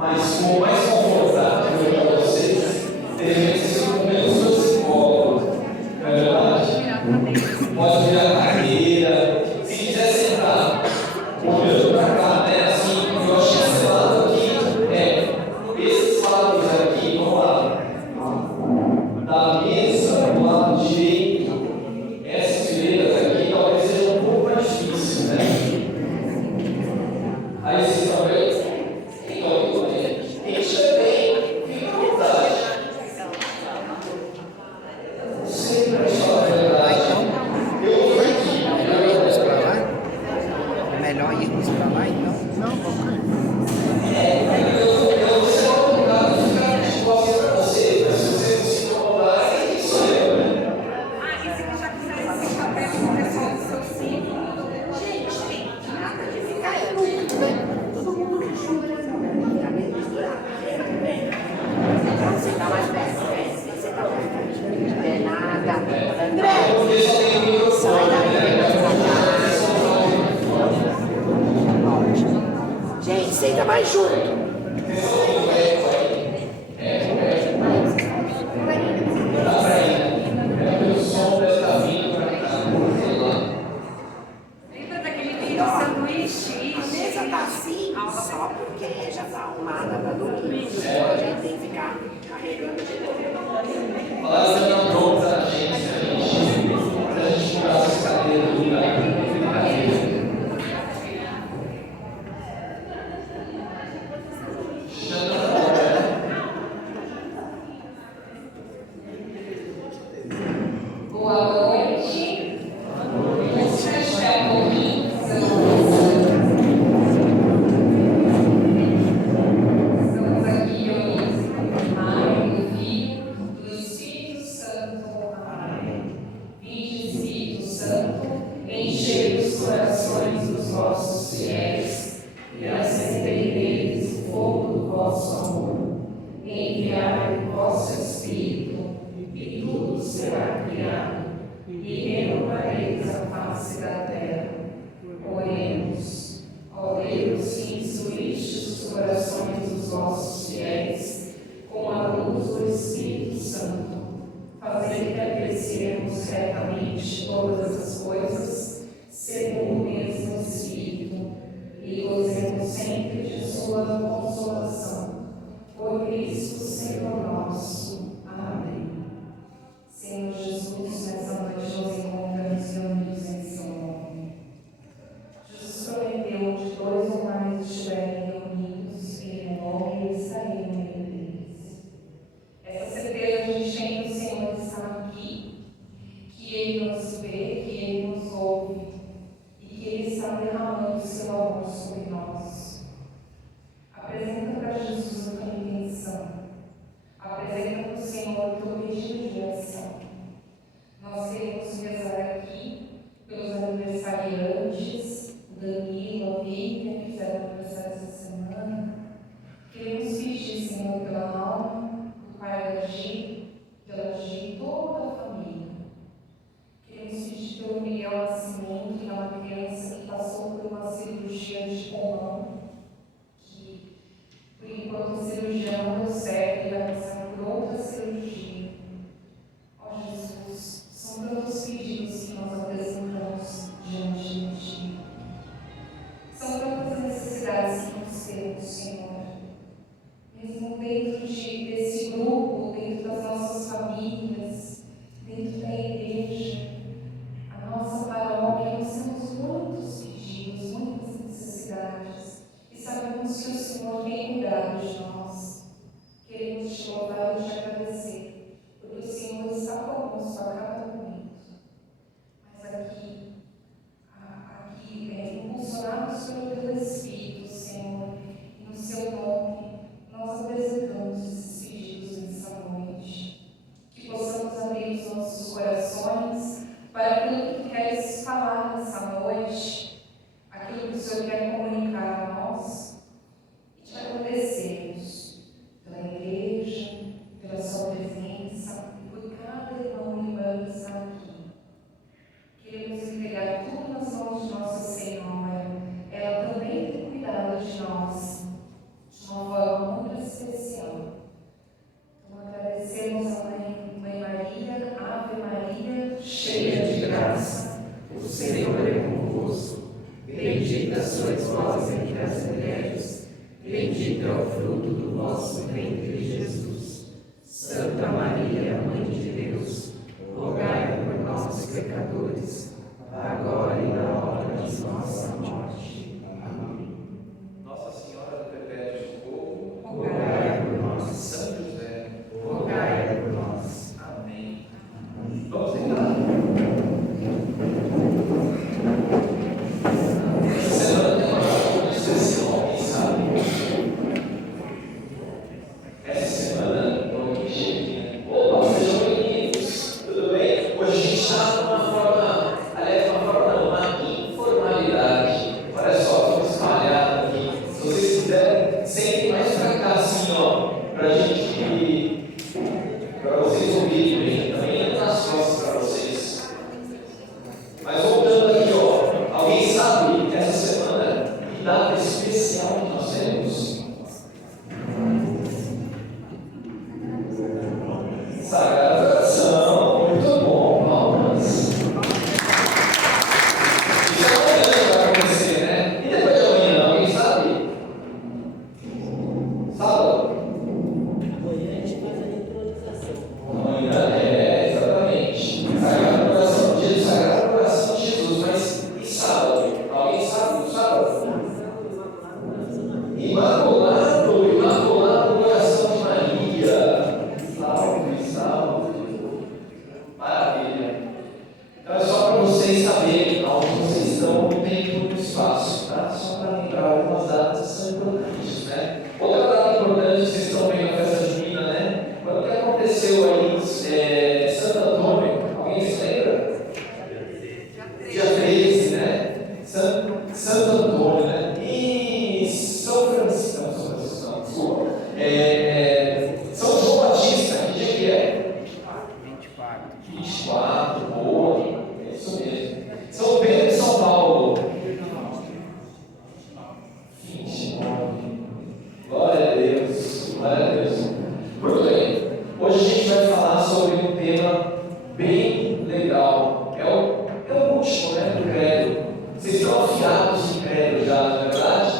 mas com mais confortável para vocês, de repente vocês ficam menos seu psicólogo, não é verdade? Pode virar cadeira, se quiser sentar, olhando para cá, né? Assim, eu acho que esse lado aqui, esses lados aqui, vamos lá, da mesa, do lado direito, essas fileiras aqui talvez seja um pouco mais difícil, né? Aí vocês talvez. Então, tudo bem. Isso é bem, fica à vontade. Sempre a história é verdade. Eu vou aqui. Melhor irmos para lá? Melhor irmos para lá, então? Não, vamos. Eu vou ser obrigado a ficar de costas para você, mas se você não se incomodar, é isso aí, né? E se você já quiser esse papel com o pessoal do seu ciclo, gente, nada de ficar junto, né? Todo mundo junto, fica meio misturado. Então você tá mais perto, você tá mais perto. Não é nada. André, Porque só tem um microfone, sai daí, né? vem pra cá. Gente, senta mais junto. Lembra daquele vídeo sanduíche? A mesa tá assim, só porque já tá arrumada pra dormir. Então a gente tem que ficar carregando de novo. Falaram que não pronto para a gente mudar essas cadeiras do lugar. Boa noite. Vamos fechar um pouquinho. Estamos aqui reunidos em Pai, do Filho, do Espírito Santo. Amém. Vinde, Espírito Santo, enchei os corações dos vossos fiéis e acendei neles o fogo do vosso amor. Enviai o vosso Espírito e tudo será criado, e renovareis a face da terra. Oremos, ó Deus, que instruíste os corações dos vossos fiéis com a luz do Espírito Santo. Fazei que apreciemos retamente todas as coisas, segundo o mesmo Espírito, e gozemos sempre de sua consolação. Por Cristo, Senhor nosso. Amém. Senhor Jesus, nessa noite nós encontramos reunidos em seu nome. Jesus prometeu que dois ou mais estiverem reunidos em meu nome, eu estarei no meio deles. Essa certeza a gente tem que o Senhor está aqui, que Ele nos vê, que Ele nos ouve e que Ele está derramando o seu amor sobre nós. Apresenta para Jesus a tua intenção. Apresenta para o Senhor o teu pedido de oração. Nós queremos rezar aqui pelos aniversariantes, o Danilo, a Vivian, que fizeram aniversário essa semana. Queremos pedir, Senhor, pela alma, do pai da Gi, pela Gi, toda a família. Queremos pedir pelo Miguel Nascimento, que é uma criança que passou por uma cirurgia de pulmão, que, por enquanto, a cirurgia não deu certo, ele vai passar por outra cirurgia. Ó Jesus, são tantos pedidos que nós apresentamos diante de Ti. São tantas necessidades que nós temos, Senhor. Mesmo dentro desse grupo, dentro das nossas famílias, dentro da igreja, a nossa paróquia, nós temos muitos pedidos, muitas necessidades. E sabemos que o Senhor tem cuidado de nós. Queremos te louvar e te agradecer, porque o Senhor está conosco a cada momento. Mas aqui impulsionados pelo teu Espírito, Senhor, e no seu nome, nós apresentamos esses pedidos nessa noite. Que possamos abrir os nossos corações para aquilo que tu queres falar nessa noite, aquilo que o Senhor quer comunicar a nós, e te agradecemos pela igreja, pela sua presença, e por cada irmão e irmã que está Bendito é o fruto do vosso ventre, Jesus. Santa Maria, Mãe de Deus, rogai por nós, pecadores, agora e na hora de nossa morte. Amém. Nossa Senhora do Perpétuo Socorro, Rogai por nós. São José, Rogai por nós. amém. Vamos sentar. Essa semana tem uma coisa especial, quem sabe? Essa semana, como que chega? Opa, sejam bem-vindos, tudo bem? Hoje a gente está de uma forma, aliás, uma forma não, uma informalidade. Olha só, vamos espalhar aqui. Se vocês quiserem, sentem mais pra cá, assim, ó, pra gente, pra vocês ouvirem bem. Também entra nas costas pra vocês. Mas voltando aqui, ó, alguém sabe essa semana que data especial que nós temos? Sagrada Coração, muito bom, palmas. Isso é amanhã que vai acontecer, né? E depois de amanhã, alguém sabe? Sábado? Amanhã a gente faz a intronização. Amanhã é, exatamente. Sagrado Coração, dia do Sagrado Coração de Jesus, mas e sábado? Alguém sabe do sábado? Imaculado, Imaculado Coração de Maria. Salve, salve. Maravilha. Então é só para vocês saberem onde vocês estão no tempo e no espaço, tá? Só para lembrar algumas datas que são importantes, né? Outra data importante, vocês estão vendo a festa junina, né? Quando que aconteceu aí Santo Antônio? Alguém se lembra? Dia 13, né? Santo Antônio, né? E São Francisco, não, São Francisco, não, desculpa. São João Batista, que dia que é? 24, boa, é isso mesmo. São Pedro e São Paulo, 29. Glória a Deus, glória a Deus. Muito bem, hoje a gente vai falar sobre um tema bem legal. É o último, né, do credo. Vocês estão afiados em credo já, não é verdade?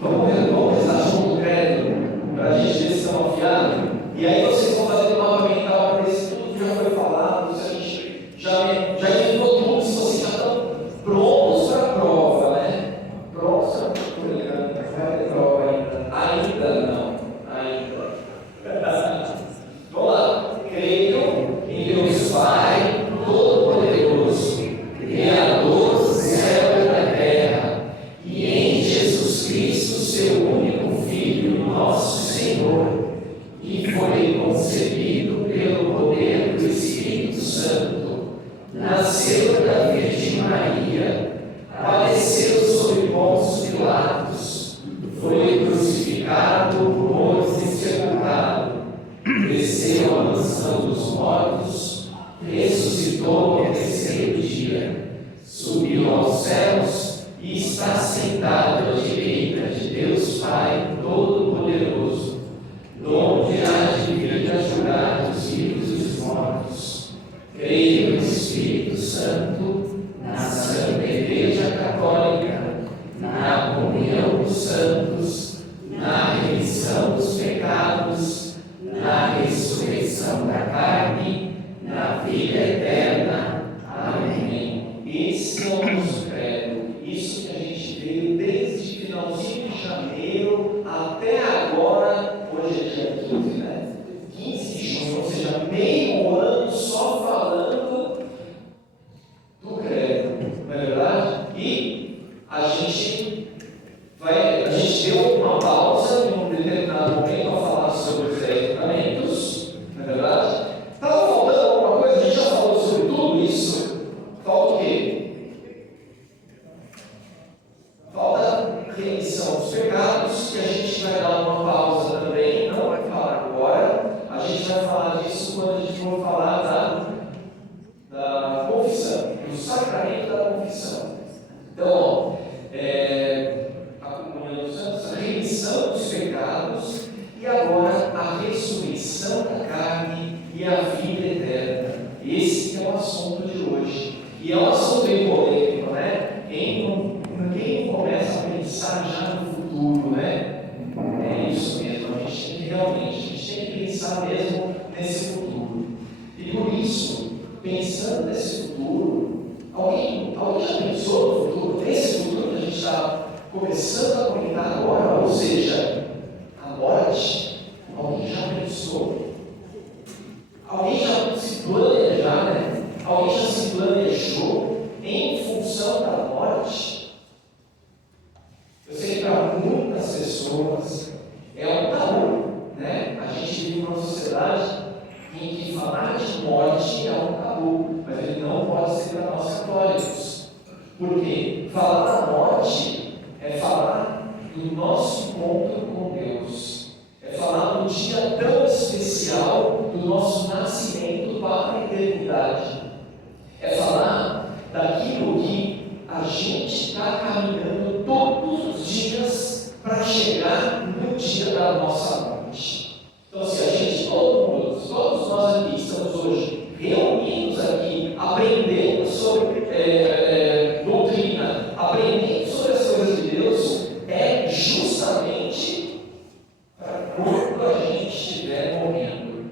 Vamos rezar junto o credo, para a gente ver se estão afiados. E aí vocês vão fazer um mapa mental para ver se tudo já foi falado, se a gente já inventou tudo, se vocês já estão prontos para a prova, né? Prontos para a prova ainda. Ainda não. Vamos lá. Creio em Deus Pai Todo-Poderoso, Criador do céu e da terra, e em Jesus Cristo, seu único Filho, nosso Senhor, que foi concebido pelo poder do Espírito Santo, nasceu da Virgem Maria, padeceu sob Pôncio Pilatos, foi crucificado, morto e sepultado, desceu à mansão dos mortos, ressuscitou ao terceiro dia, subiu aos céus e está sentado à direita de Deus Pai Todo-Poderoso, donde há de vir a julgar os vivos e os mortos. Creio no Espírito Santo, na Santa Igreja Católica, na comunhão dos santos, na remissão dos pecados, na ressurreição da carne, na vida eterna. Amém. Esse é o nosso credo. Isso que a gente veio desde finalzinho de janeiro até agora. Hoje é dia 15, né? 15 de junho, ou seja, meio ano só falando do credo, não é verdade? E a gente deu uma pausa em um determinado momento a falar sobre os 10 mandamentos, não é verdade? Estava faltando alguma coisa? A gente já falou sobre tudo isso? Falta o quê? Falta remissão dos pecados, que a gente vai dar uma pausa também, não vai falar agora. A gente vai falar disso quando a gente for falar da confissão, do sacramento da confissão. Então, a comunhão dos santos, a remissão dos pecados e agora a ressurreição da carne e a vida eterna. Esse é o assunto de hoje. E é um assunto bem polêmico, né? Quem começa a pensar já no futuro, né? É isso. pensar mesmo nesse futuro. E por isso, pensando nesse futuro, alguém já pensou no futuro? Nesse futuro que a gente está começando a comentar agora, ou seja, a morte? Alguém já pensou? Alguém já se planejou, né? Alguém já se planejou em função da morte? Eu sei que para muitas pessoas é um tabu, né? A gente vive numa sociedade em que falar de morte é um tabu, mas ele não pode ser para nós católicos. Por quê? Falar da morte é falar do nosso encontro com Deus, é falar do dia tão especial do nosso nascimento para a eternidade, é falar daquilo que a gente está caminhando todos os dias para chegar no dia da nossa morte. Então, se a gente, todos nós aqui estamos hoje reunidos aqui, aprendendo sobre doutrina, aprendendo sobre as coisas de Deus, é justamente para quando a gente estiver morrendo.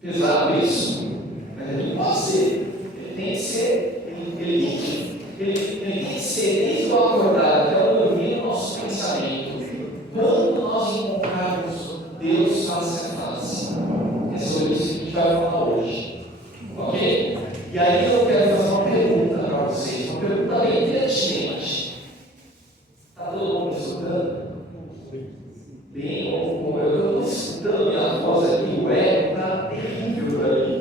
Pesado isso? Mas ele não pode ser. Ele tem que ser. Ele tem que ser desde o acordar até o dormir no nosso pensamento. Quando nós encontrarmos Deus face a face. É sobre isso que a gente vai falar hoje. Ok? E aí eu quero fazer uma pergunta para vocês. Uma pergunta bem pertinente. Está todo mundo escutando? Bem, eu estou escutando minha voz aqui, o eco está terrível para mim.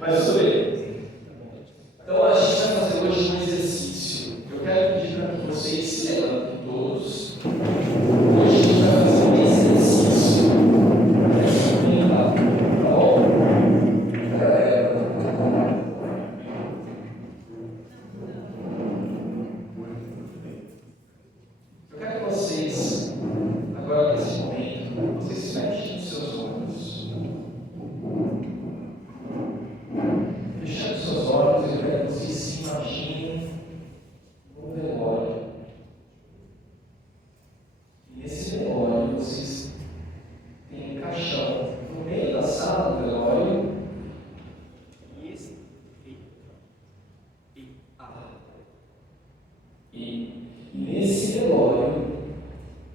Mas tudo bem. Então a gente vai fazer hoje um exercício. Eu quero pedir para que vocês se levantem todos. Hoje a gente vai fazer um exercício. Tá bom? Eu quero que vocês, agora nesse momento, vocês fechem os seus olhos. Fechando seus olhos, eu quero que vocês se imaginem no velório. E nesse velório, vocês têm um caixão no meio da sala do velório. E nesse velório,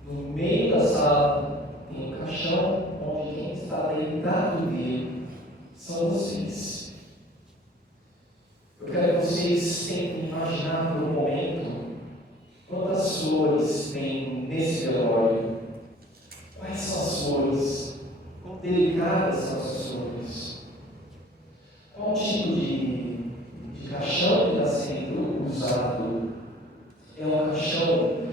no meio da sala, tem um caixão onde quem está deitado nele são vocês. Eu quero que vocês tentem imaginar por um momento quantas flores tem nesse velório. Quais são as flores? Quão delicadas são as flores? Qual tipo de caixão que está sendo usado? É um caixão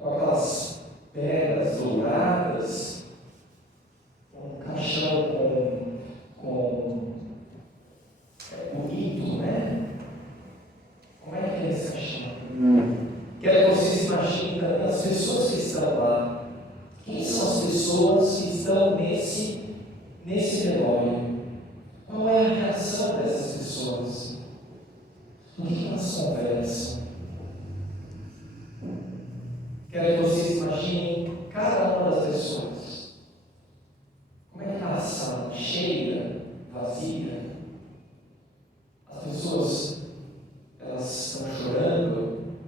com aquelas pedras douradas? Um caixão bonito, né? Como é que é esse caixão? Quero que vocês imaginem também as pessoas que estão lá. Quem são as pessoas que estão nesse velório? Qual é a reação dessas pessoas? O que elas conversam? Quero que vocês imaginem cada uma das pessoas. Como é que está a sala? Cheia? Vazia? As pessoas, elas estão chorando?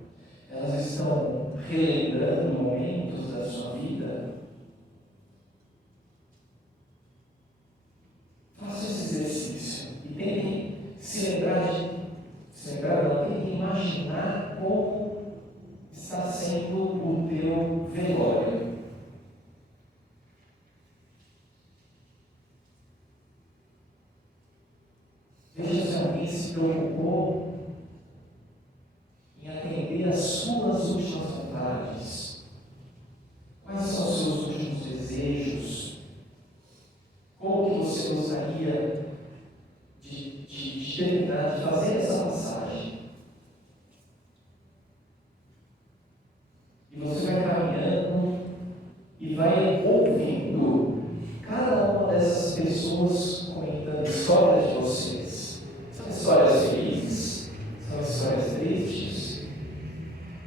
Elas estão relembrando momentos da sua vida? Faça esse exercício e tentem tentem imaginar como está sendo o teu velório. Veja se alguém se preocupou em atender às suas últimas vontades. Quais são os seus últimos desejos? Como que você gostaria de terminar, de fazer essa passagem? E você vai caminhando e vai ouvindo cada uma dessas pessoas comentando histórias de vocês. São histórias felizes? São histórias tristes?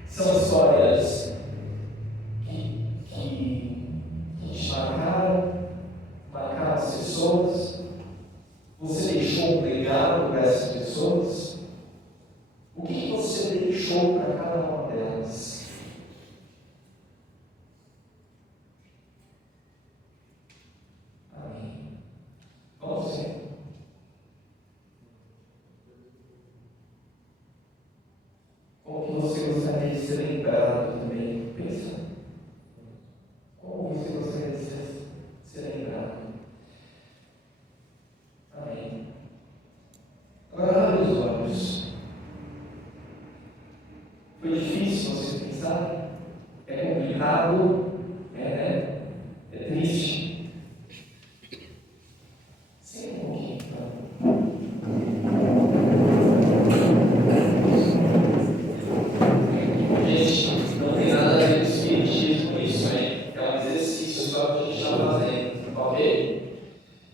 São histórias que te complicado, é triste. Senta um pouquinho, então. Gente, não tem nada a ver com espiritismo isso, hein? É um exercício só que a gente está fazendo, ok?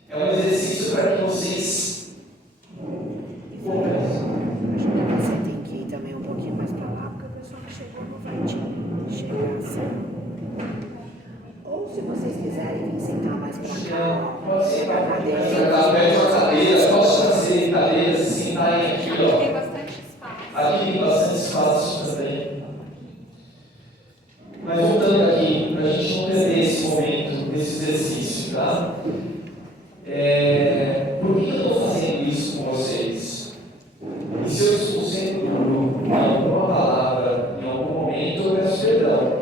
É um exercício para que vocês conversem. Você tem que ir também um pouquinho mais pra lá, porque a pessoa que chegou não vai te chegar assim. Ou se vocês quiserem vir sentar mais pra cá, Pode ser para cá, cadeira. perto da cadeira, posso fazer cadeiras, sentarem aqui, Aqui ó. tem bastante espaço. Aqui tem bastante espaço também. Mas voltando aqui, para a gente não perder esse momento, esse exercício, tá? Por que eu estou fazendo isso com vocês? E se eu estou sendo duro em alguma palavra, em algum momento, eu peço perdão.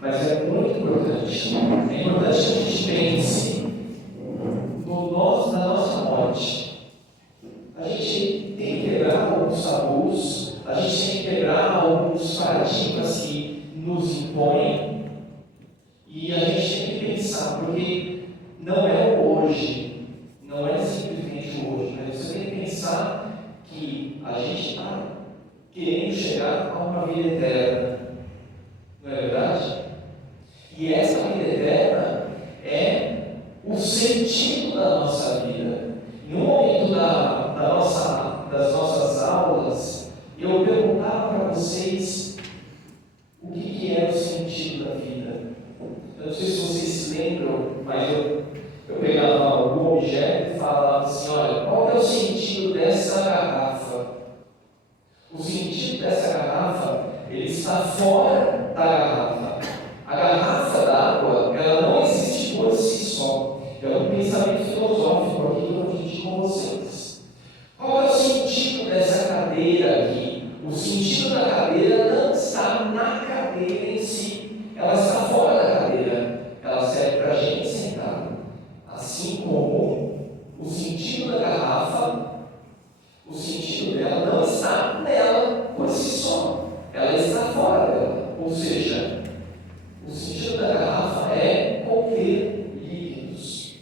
Mas é muito importante. É importante que a gente pense na nossa morte. A gente tem que quebrar alguns tabus, a gente tem que quebrar alguns paradigmas que nos impõem, e a gente tem que pensar, porque não é o hoje, não é simplesmente o hoje, mas você tem que pensar que a gente está querendo chegar a uma vida eterna, não é verdade? E essa vida eterna é o sentido da nossa vida. Em um momento das nossas aulas, eu perguntava para vocês o que é o sentido da vida. Eu não sei se vocês se lembram, mas eu pegava algum objeto e falava assim: olha, qual é o sentido dessa garrafa? O sentido dessa garrafa, ele está fora da garrafa. A garrafa d'água, ela não existe por si só. É um pensamento filosófico aqui que eu vou dividir com vocês. Qual é o sentido dessa cadeira aqui? O sentido da cadeira não está na cadeira em si. Ela está fora da cadeira. Ela serve para a gente sentar. Assim como o sentido da garrafa, o sentido dela não está nela por si só. Ela está fora dela. Ou seja, o sentido da garrafa é conter líquidos.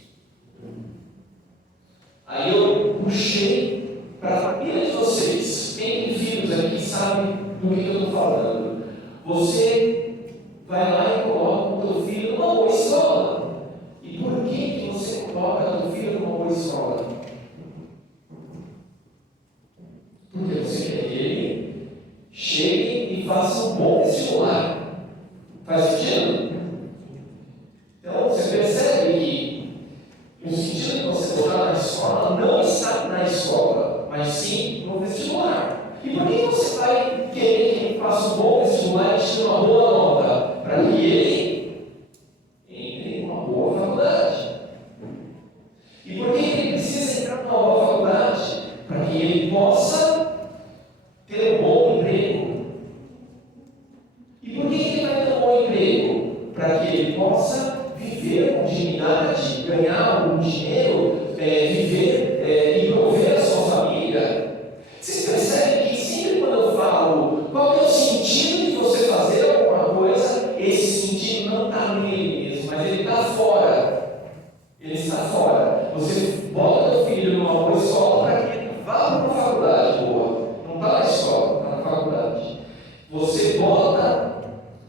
Aí eu puxei para a família de vocês. Quem tem filhos aqui sabe do que eu estou falando. Você vai lá e coloca o teu filho numa boa escola. E por que você coloca o teu filho numa boa escola? Porque você quer que ele chegue e faça um bom vestibular. Faz sentido? Então você percebe que o sentido de você botar na escola não está na escola, mas sim no vestibular. E por que você vai querer que ele faça um bom vestibular e tire uma boa nota? Para que ele entre em uma boa faculdade. E por que ele precisa entrar numa boa faculdade? Para que ele possa ter um bom emprego. E por que ele vai ter um bom emprego? Para que ele possa viver com dignidade, ganhar algum dinheiro, viver e prover a sua família. Vocês percebem que sempre quando eu falo qual é o sentido de você fazer alguma coisa, esse sentido não está nele mesmo, mas ele está fora. Ele está fora. Você bota teu filho numa boa escola para que ele vá para uma faculdade boa. Não está na escola, está na faculdade. Você bota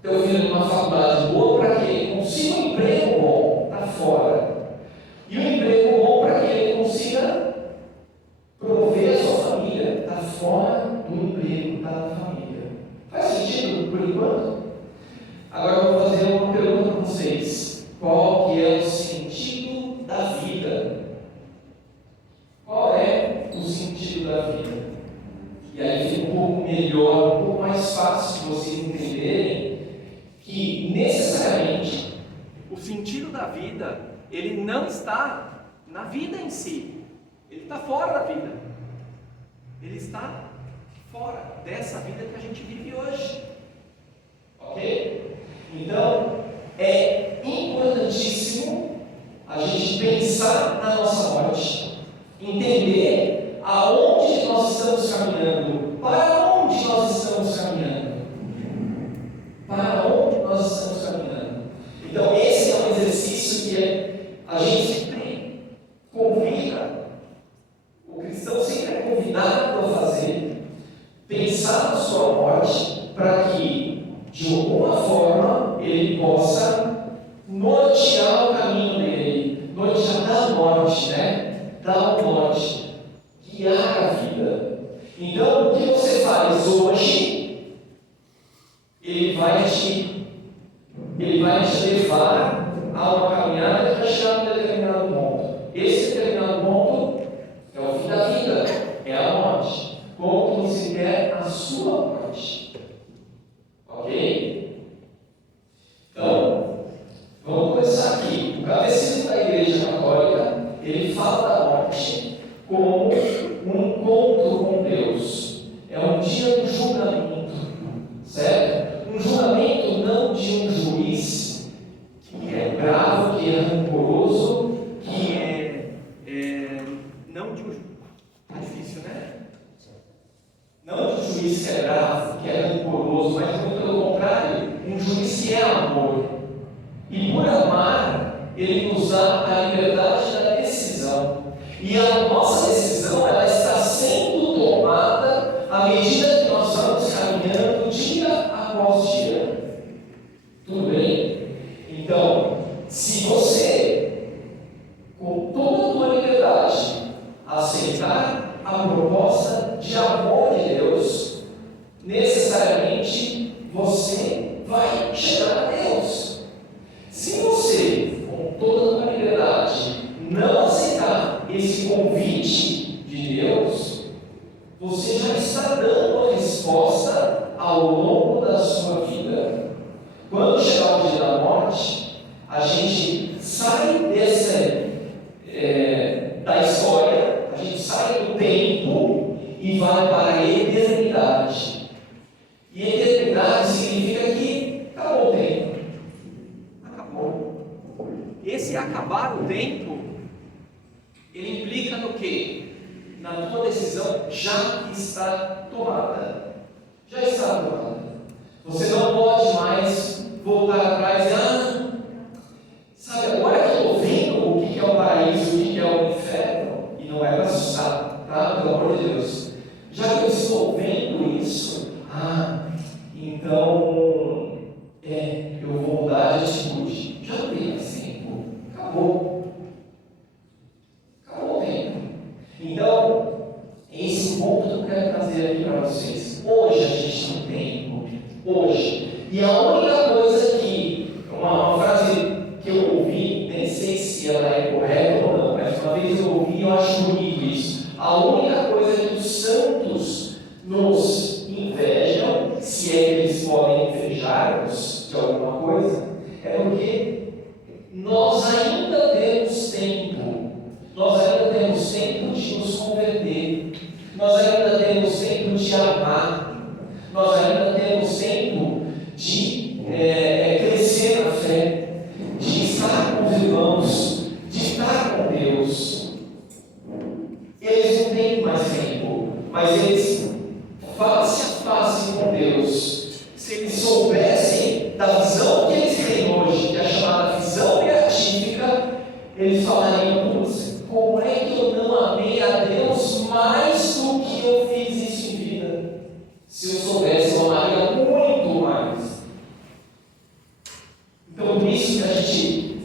teu filho numa faculdade boa para que ele consiga um emprego bom, está fora. E um emprego bom para que ele consiga prover a sua família, está fora do emprego, está na família. Faz sentido por enquanto? Agora eu vou fazer uma pergunta para vocês. Qual que é o sentido da vida? Qual é o sentido da vida? E aí fica um pouco melhor, um pouco mais fácil de vocês entenderem que necessariamente o sentido da vida, ele não está na vida em si, ele está fora da vida, ele está fora dessa vida que a gente vive hoje, ok? Então é importantíssimo a gente pensar na nossa morte, entender aonde nós estamos caminhando, para onde nós estamos caminhando. Para onde nós estamos caminhando? possa nortear o caminho dele, nortear da morte, né? Da morte, guiar a vida. Então, o que você faz hoje, ele vai te levar a uma caminhada que vai chegar a um determinado ponto. Esse determinado ponto é o fim da vida, é a morte. Como que você quer a sua morte? Ok? Então, vamos começar aqui. O Catecismo da Igreja Católica, ele fala da morte como um encontro com Deus. É um dia do julgamento, certo? Um julgamento não de um juiz que é bravo, que é rancoroso, que não de um juiz. Tá difícil, né? Não de um juiz que é bravo, que é rancoroso, mas muito pelo contrário, um juiz que é amor. E por amar, ele nos dá a liberdade da decisão. E a nossa decisão, ela está sendo tomada à medida que nós vamos caminhando dia após dia. Tudo bem? Então, se você, com toda a tua liberdade, aceitar a proposta de amor de Deus, necessariamente você vai chegar a Deus. Se você, com toda a tua liberdade, não aceitar esse convite de Deus, você já está dando a resposta ao longo da sua vida. Quando chegar o dia da morte, a gente sai da história, a gente sai do tempo e vai para a eternidade. E eternidade significa que acabou o tempo. Acabou. Esse acabar o tempo, ele implica no quê? Na tua decisão já está tomada. Já está tomada. Você não pode mais voltar atrás e sabe, agora que eu estou vendo o que é o paraíso, o que é o inferno, e não é para assustar, tá? Pelo amor de Deus. Já que eu estou vendo isso, então eu vou mudar de atitude. Já não tem mais tempo. Acabou. Acabou o tempo. Então, esse ponto que eu quero trazer aqui para vocês. Hoje a gente tem tempo. Hoje. E a única coisa que, uma frase que eu ouvi, nem sei se ela é correta ou não, mas uma vez eu ouvi e eu acho bonito isso. A única coisa que os santos nos invejam, se é que eles podem invejar-nos de alguma coisa, é porque nós ainda temos tempo. Nós ainda temos tempo de nos converter. Nós ainda temos tempo de amar. Nós ainda temos tempo de crescer na fé, de estar com os irmãos, de estar com Deus. Eles não têm mais tempo, mas eles, face a face com Deus, se eles soubessem da visão que eles têm hoje, que é a chamada visão beatífica, eles falariam: putz, como é que eu não amei a Deus mais do que eu fiz isso em vida? Se eu soubesse, eu amaria muito mais. Então, por isso que a gente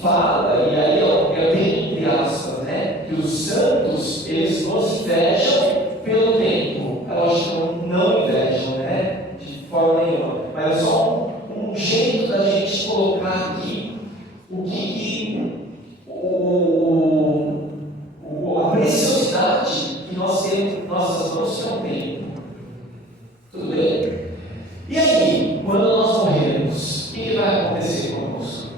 fala, e aí é bem entre aspas, né? Que os santos, eles nos invejam pelo tempo. É lógico que não invejam, né? De forma nenhuma. Mas é só um jeito da gente colocar aqui a preciosidade que nós temos em nossas mãos, que é o tempo. Tudo bem? E aí, quando nós morrermos, o que vai acontecer conosco?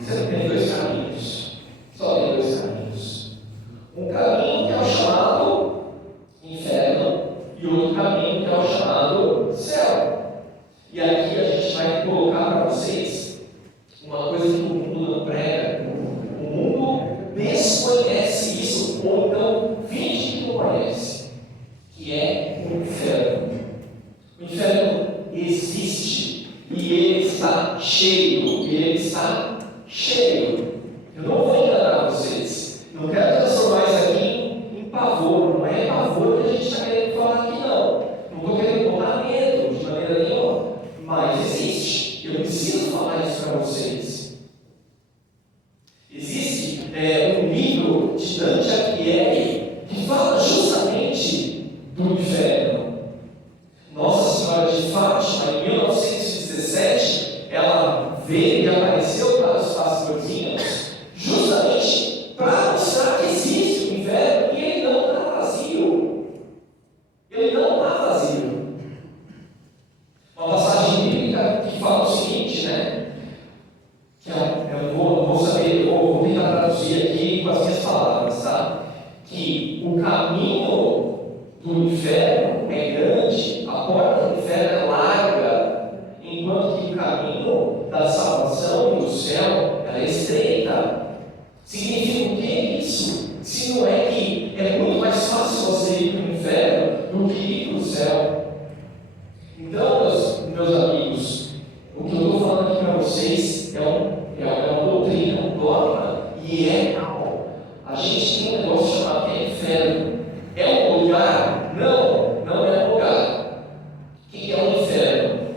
Você tem dois caminhos. Só tem dois caminhos. Um caminho que é o chamado inferno e outro caminho que é o chamado céu. E aqui a gente vai colocar para vocês uma coisa que o mundo não prega. O mundo desconhece isso, ou então finge que não conhece, que é o inferno. O inferno existe e ele está cheio. Eu não vou enganar vocês. Não quero transformar isso aqui em pavor. Não é pavor que a gente está querendo falar aqui, não. Não estou querendo botar medo de maneira nenhuma. Mas existe. Eu preciso falar isso de Dante Alighieri, que fala justamente do inferno. Nossa Senhora de Fátima, em 1917, ela veio e apareceu para os pastorzinhos, justamente para mostrar que existe o inferno e ele não está vazio. Ele não está vazio. Uma passagem bíblica que fala o seguinte, né? Que eu vou saber, eu vou tentar traduzir aqui com as minhas palavras, tá? Que o caminho do inferno é grande, a porta do inferno é larga, enquanto que o caminho da salvação e do céu é estreita. Significa o que é isso? Se não é que é muito mais fácil você ir para o inferno do que ir para o céu. Então, meus amigos, o que eu estou falando aqui para vocês é uma doutrina, um dogma, e é real. A gente tem um negócio chamado que é inferno. É um lugar? Não, não é um lugar. O que é o inferno?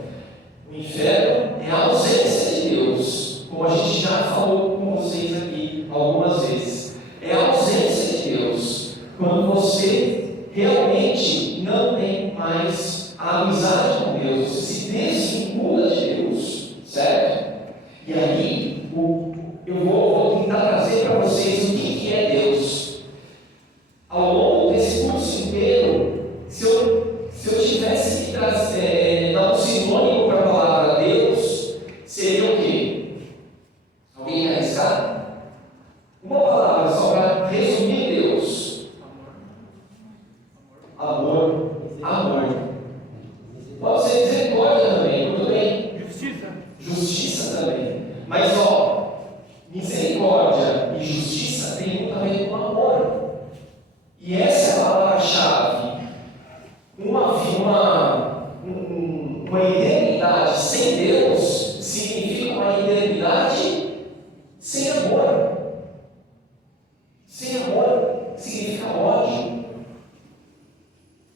O inferno é a ausência de Deus, como a gente já falou com vocês aqui algumas vezes. É a ausência de Deus, quando você realmente não tem mais a amizade com Deus, você se desvincula de Deus, certo? E aí, eu vou tentar trazer para vocês o que é Deus. Ao longo desse curso inteiro, se eu tivesse que dar um sinônimo para a palavra Deus, seria o quê? Alguém quer arriscar? Uma palavra só para resumir Deus. Amor. Amor. Pode ser misericórdia também, tudo bem? Justiça também. Mas misericórdia e justiça tem muito a ver com amor. E essa é a palavra-chave. Uma eternidade sem Deus significa uma eternidade sem amor. Sem amor significa ódio,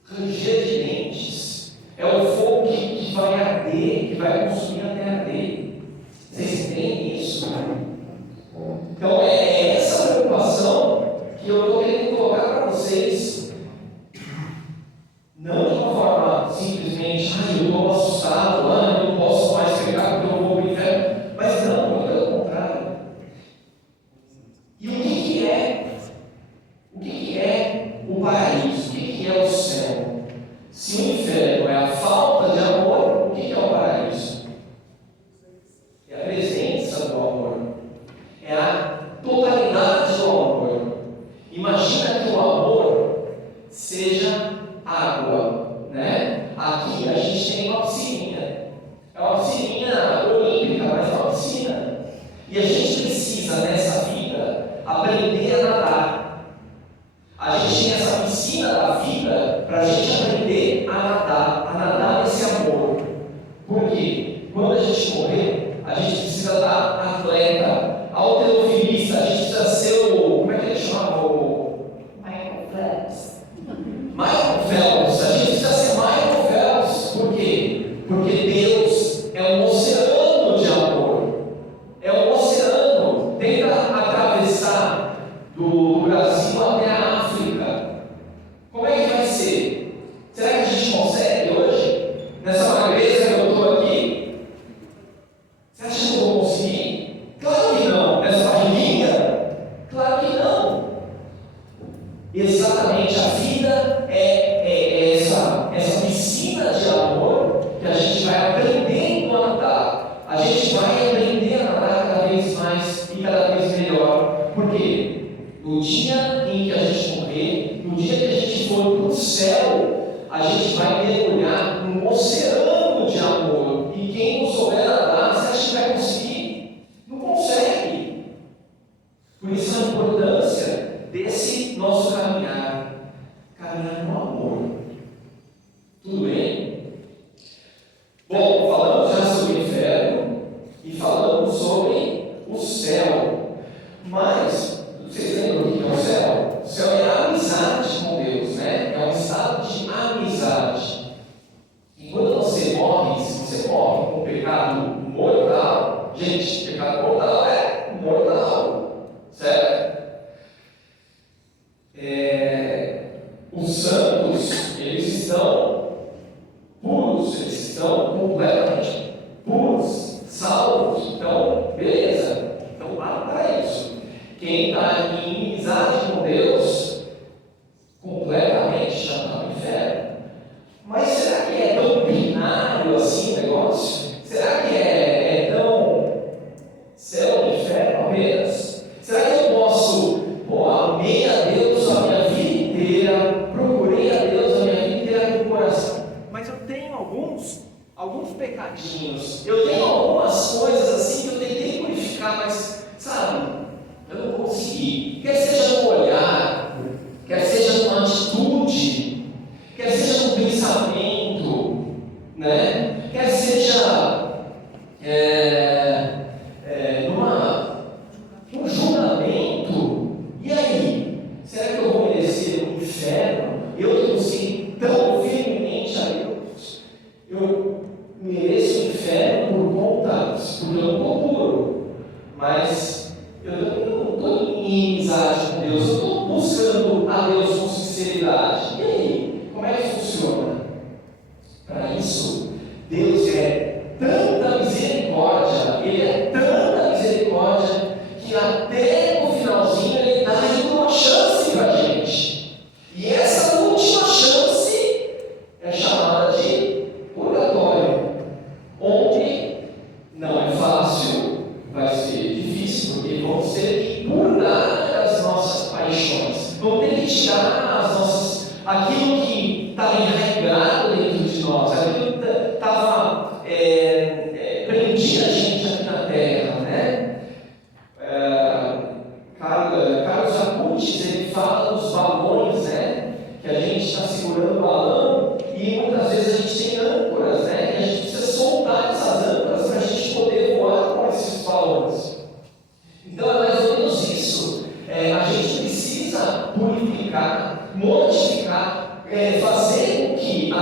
ranger de dentes. É o fogo que vai arder, que vai consumir até arder. Vocês entendem isso? Então é essa preocupação que eu estou querendo colocar para vocês. Não de uma forma simplesmente, eu estou assustado, eu não posso mais pecar porque eu vou para o inferno. Mas não, muito pelo contrário. E o que é? O que é o paraíso? O que é o céu? Se o inferno é a falta de amor, o que é o paraíso? É a presença do amor. É a totalidade do amor. Imagina que o amor seja água, né? Aqui a gente tem uma piscininha. É uma piscininha olímpica, mas é uma piscina. E a gente precisa, nessa vida, aprender a nadar. A gente tem essa piscina da vida para a gente aprender a nadar nesse amor. Por quê? Quando a gente morrer, a gente precisa estar atleta, halterofilista, a gente precisa ser como é que ele chamava? Michael Phelps. Michael Phelps, a gente precisa ser Michael Phelps. Por quê? Porque Deus é um oceano de amor. É um oceano. Tenta atravessar do Brasil até a África. Como é que vai ser? Será que a gente consegue hoje? Nessa magreza que eu estou aqui? Você acha que eu vou conseguir? Claro que não. Nessa barriguinha? Claro que não. Exatamente, a vida é essa piscina de amor que a gente vai aprendendo a nadar. A gente vai aprender a nadar cada vez mais e cada vez melhor. Por quê? No dia em que a gente morrer, no dia que a gente for para o céu, a gente vai mergulhar num oceano de amor. E quem não souber nadar, você acha que vai conseguir? Não consegue. Por isso a importância desse nosso caminhar no amor. Tudo bem? Bom, falamos já sobre o inferno e falamos sobre o céu. Mas, vocês lembram o que é o céu? O céu é a amizade com Deus, né? É um estado de amizade. E quando você morre, se você morre com um pecado mortal, gente, pecado mortal é mortal, certo? quem está em inimizade com Deus, completamente já está no inferno. Mas será que é tão binário assim o negócio? Será que é tão céu e inferno apenas? Será que eu posso, amei a Deus a minha vida inteira, procurei a Deus a minha vida inteira com o coração, mas eu tenho alguns pecadinhos, eu tenho algumas coisas assim que eu tentei purificar, mas, sabe, eu não consegui. Quer seja no olhar, quer seja numa atitude, quer seja no pensamento, né? Quer seja num julgamento. E aí? Será que eu vou merecer um inferno? Eu que consegui tão firmemente a Deus, eu mereço o inferno por conta, porque eu não estou puro, mas eu não estou em inimizade com Deus, eu estou buscando a Deus com sinceridade. E aí? Como é que funciona? Para isso, Deus é tanta misericórdia, Ele é tanta misericórdia, que até no finalzinho Ele dá ainda uma chance para a gente. E essa última chance é chamada de purgatório, onde não é fácil, vai ser difícil, porque vamos ter que purgar as nossas paixões, vamos ter que tirar aquilo que estava enraizado dentro de nós, aquilo que estava prendido a gente aqui na terra, né? Carlos Acutis, ele fala dos balões, né? Que a gente está segurando o balão e muitas vezes a gente tem âncoras, né? E a gente precisa soltar essas âncoras para a gente poder voar com esses balões. Então é mais ou menos isso. A gente precisa purificar, mortificar, fazer com que o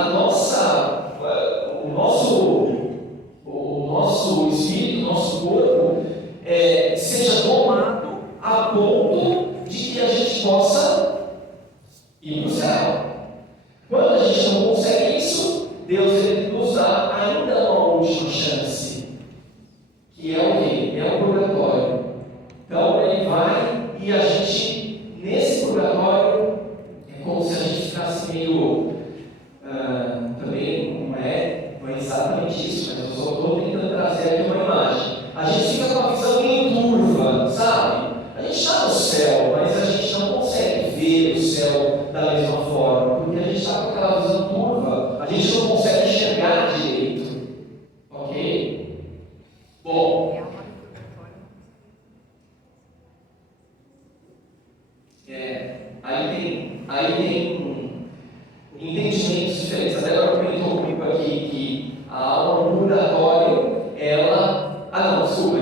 nosso espírito, o nosso corpo seja tomado a ponto de que a gente possa ir para o céu. Quando a gente não consegue isso, Deus ele nos dá ainda uma última chance, que é o quê? É o purgatório. Então ele vai e a gente, nesse purgatório, é como se a gente ficasse meio, também não é exatamente isso, mas eu só estou tentando trazer aqui uma imagem. A gente fica com a visão meio turva, sabe? A gente está no céu, mas a gente não consegue ver o céu da mesma forma, porque a gente está com aquela visão turva, a gente não consegue enxergar direito. Ok? Bom. Aí tem entendimentos diferentes. Até agora comentou comigo aqui que a alma no purgatório,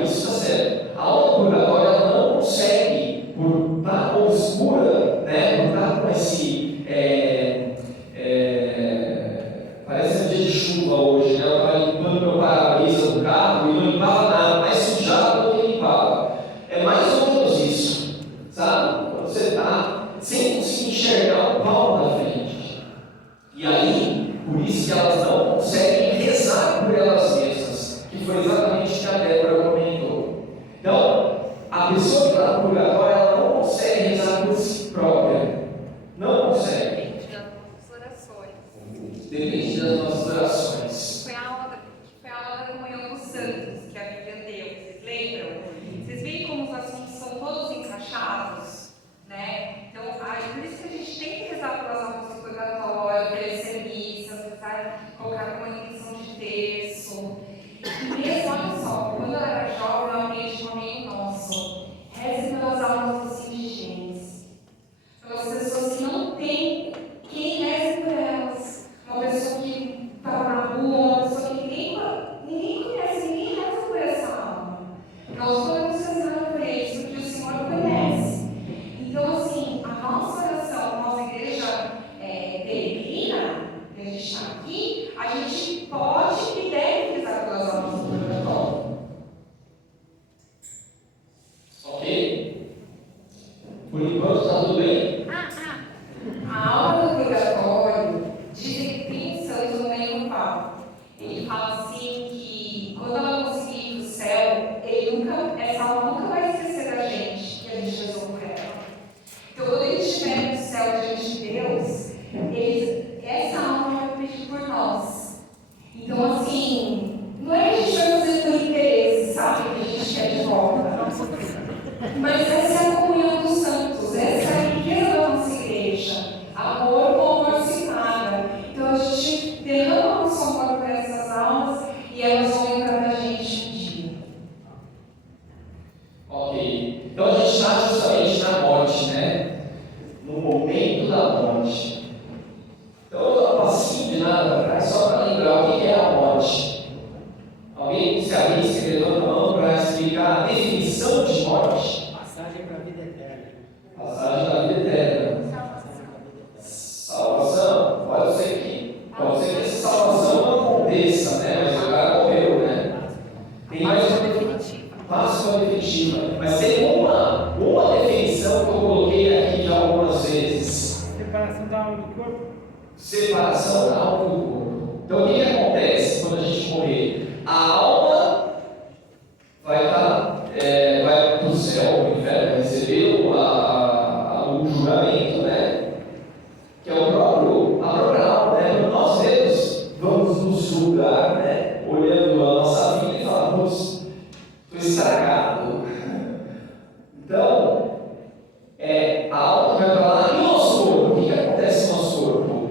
isso está certo. A alma no purgatório, ela não consegue, por estar obscura, né, por estar com esse. Parece um dia de chuva hoje, né? Eu estava limpando meu para-brisa do carro e não limpava nada, mais sujava do que limpava. É mais ou menos isso, sabe? Quando você está sem conseguir enxergar o palmo da frente. E aí, por isso que elas não conseguem rezar por elas mesmas, que foi exatamente o que a Débora comentou. Então, a pessoa que está no purgatório, ela não consegue rezar por si própria. Não consegue. Depende das nossas orações. Depende das nossas orações. Foi a aula da comunhão dos santos que a Bíblia deu. Vocês lembram? Vocês veem como os assuntos são todos encaixados, né? Então, por isso que a gente tem que rezar pelas almas do purgatório, oferecer missas, colocar uma intenção de terço. E mesmo, olha só, quando eu era jovem, eu aprendi um amigo nosso. Reze pelas almas dos indigentes. Pelas pessoas que não têm quem reze por elas. Uma pessoa que está na rua, uma pessoa que ninguém conhece, ninguém reza por essa alma. Nós podemos rezar por eles, porque o Senhor conhece. Então, assim, a nossa oração, a nossa igreja peregrina, que a gente está aqui, a gente pode e deve rezar pelas almas do purgatório. Ok? Por enquanto está tudo bem? A alma do purgatório dizem que tem santos no meio do papo. Ele fala assim que quando ela conseguir ir para o céu, essa alma nunca vai esquecer da gente, que a gente rezou Então a gente está justamente na morte, né? No momento da morte. Então eu dou um passinho de nada para trás só para lembrar o que é a morte. Alguém se arrisca, levanta a mão para explicar a definição de morte? Passagem para a vida eterna. Passagem da vida eterna. Salvação. Pode ser que essa salvação não aconteça, né? Mas o cara morreu, né? Tem mais uma definitiva. Páscoa definitiva. Mas tem uma definição que eu coloquei aqui já algumas vezes. Separação da alma do corpo. Separação da alma do corpo. Então o que acontece quando a gente morrer? A alma vai vai para o céu, o inferno, vai receber o julgamento, né? Que é a própria alma, né? Quando nós vamos nos julgar, né? Olhando a nossa vida e falamos, estou estragado. Então, a alma vai para lá e o nosso corpo. O que acontece no nosso corpo?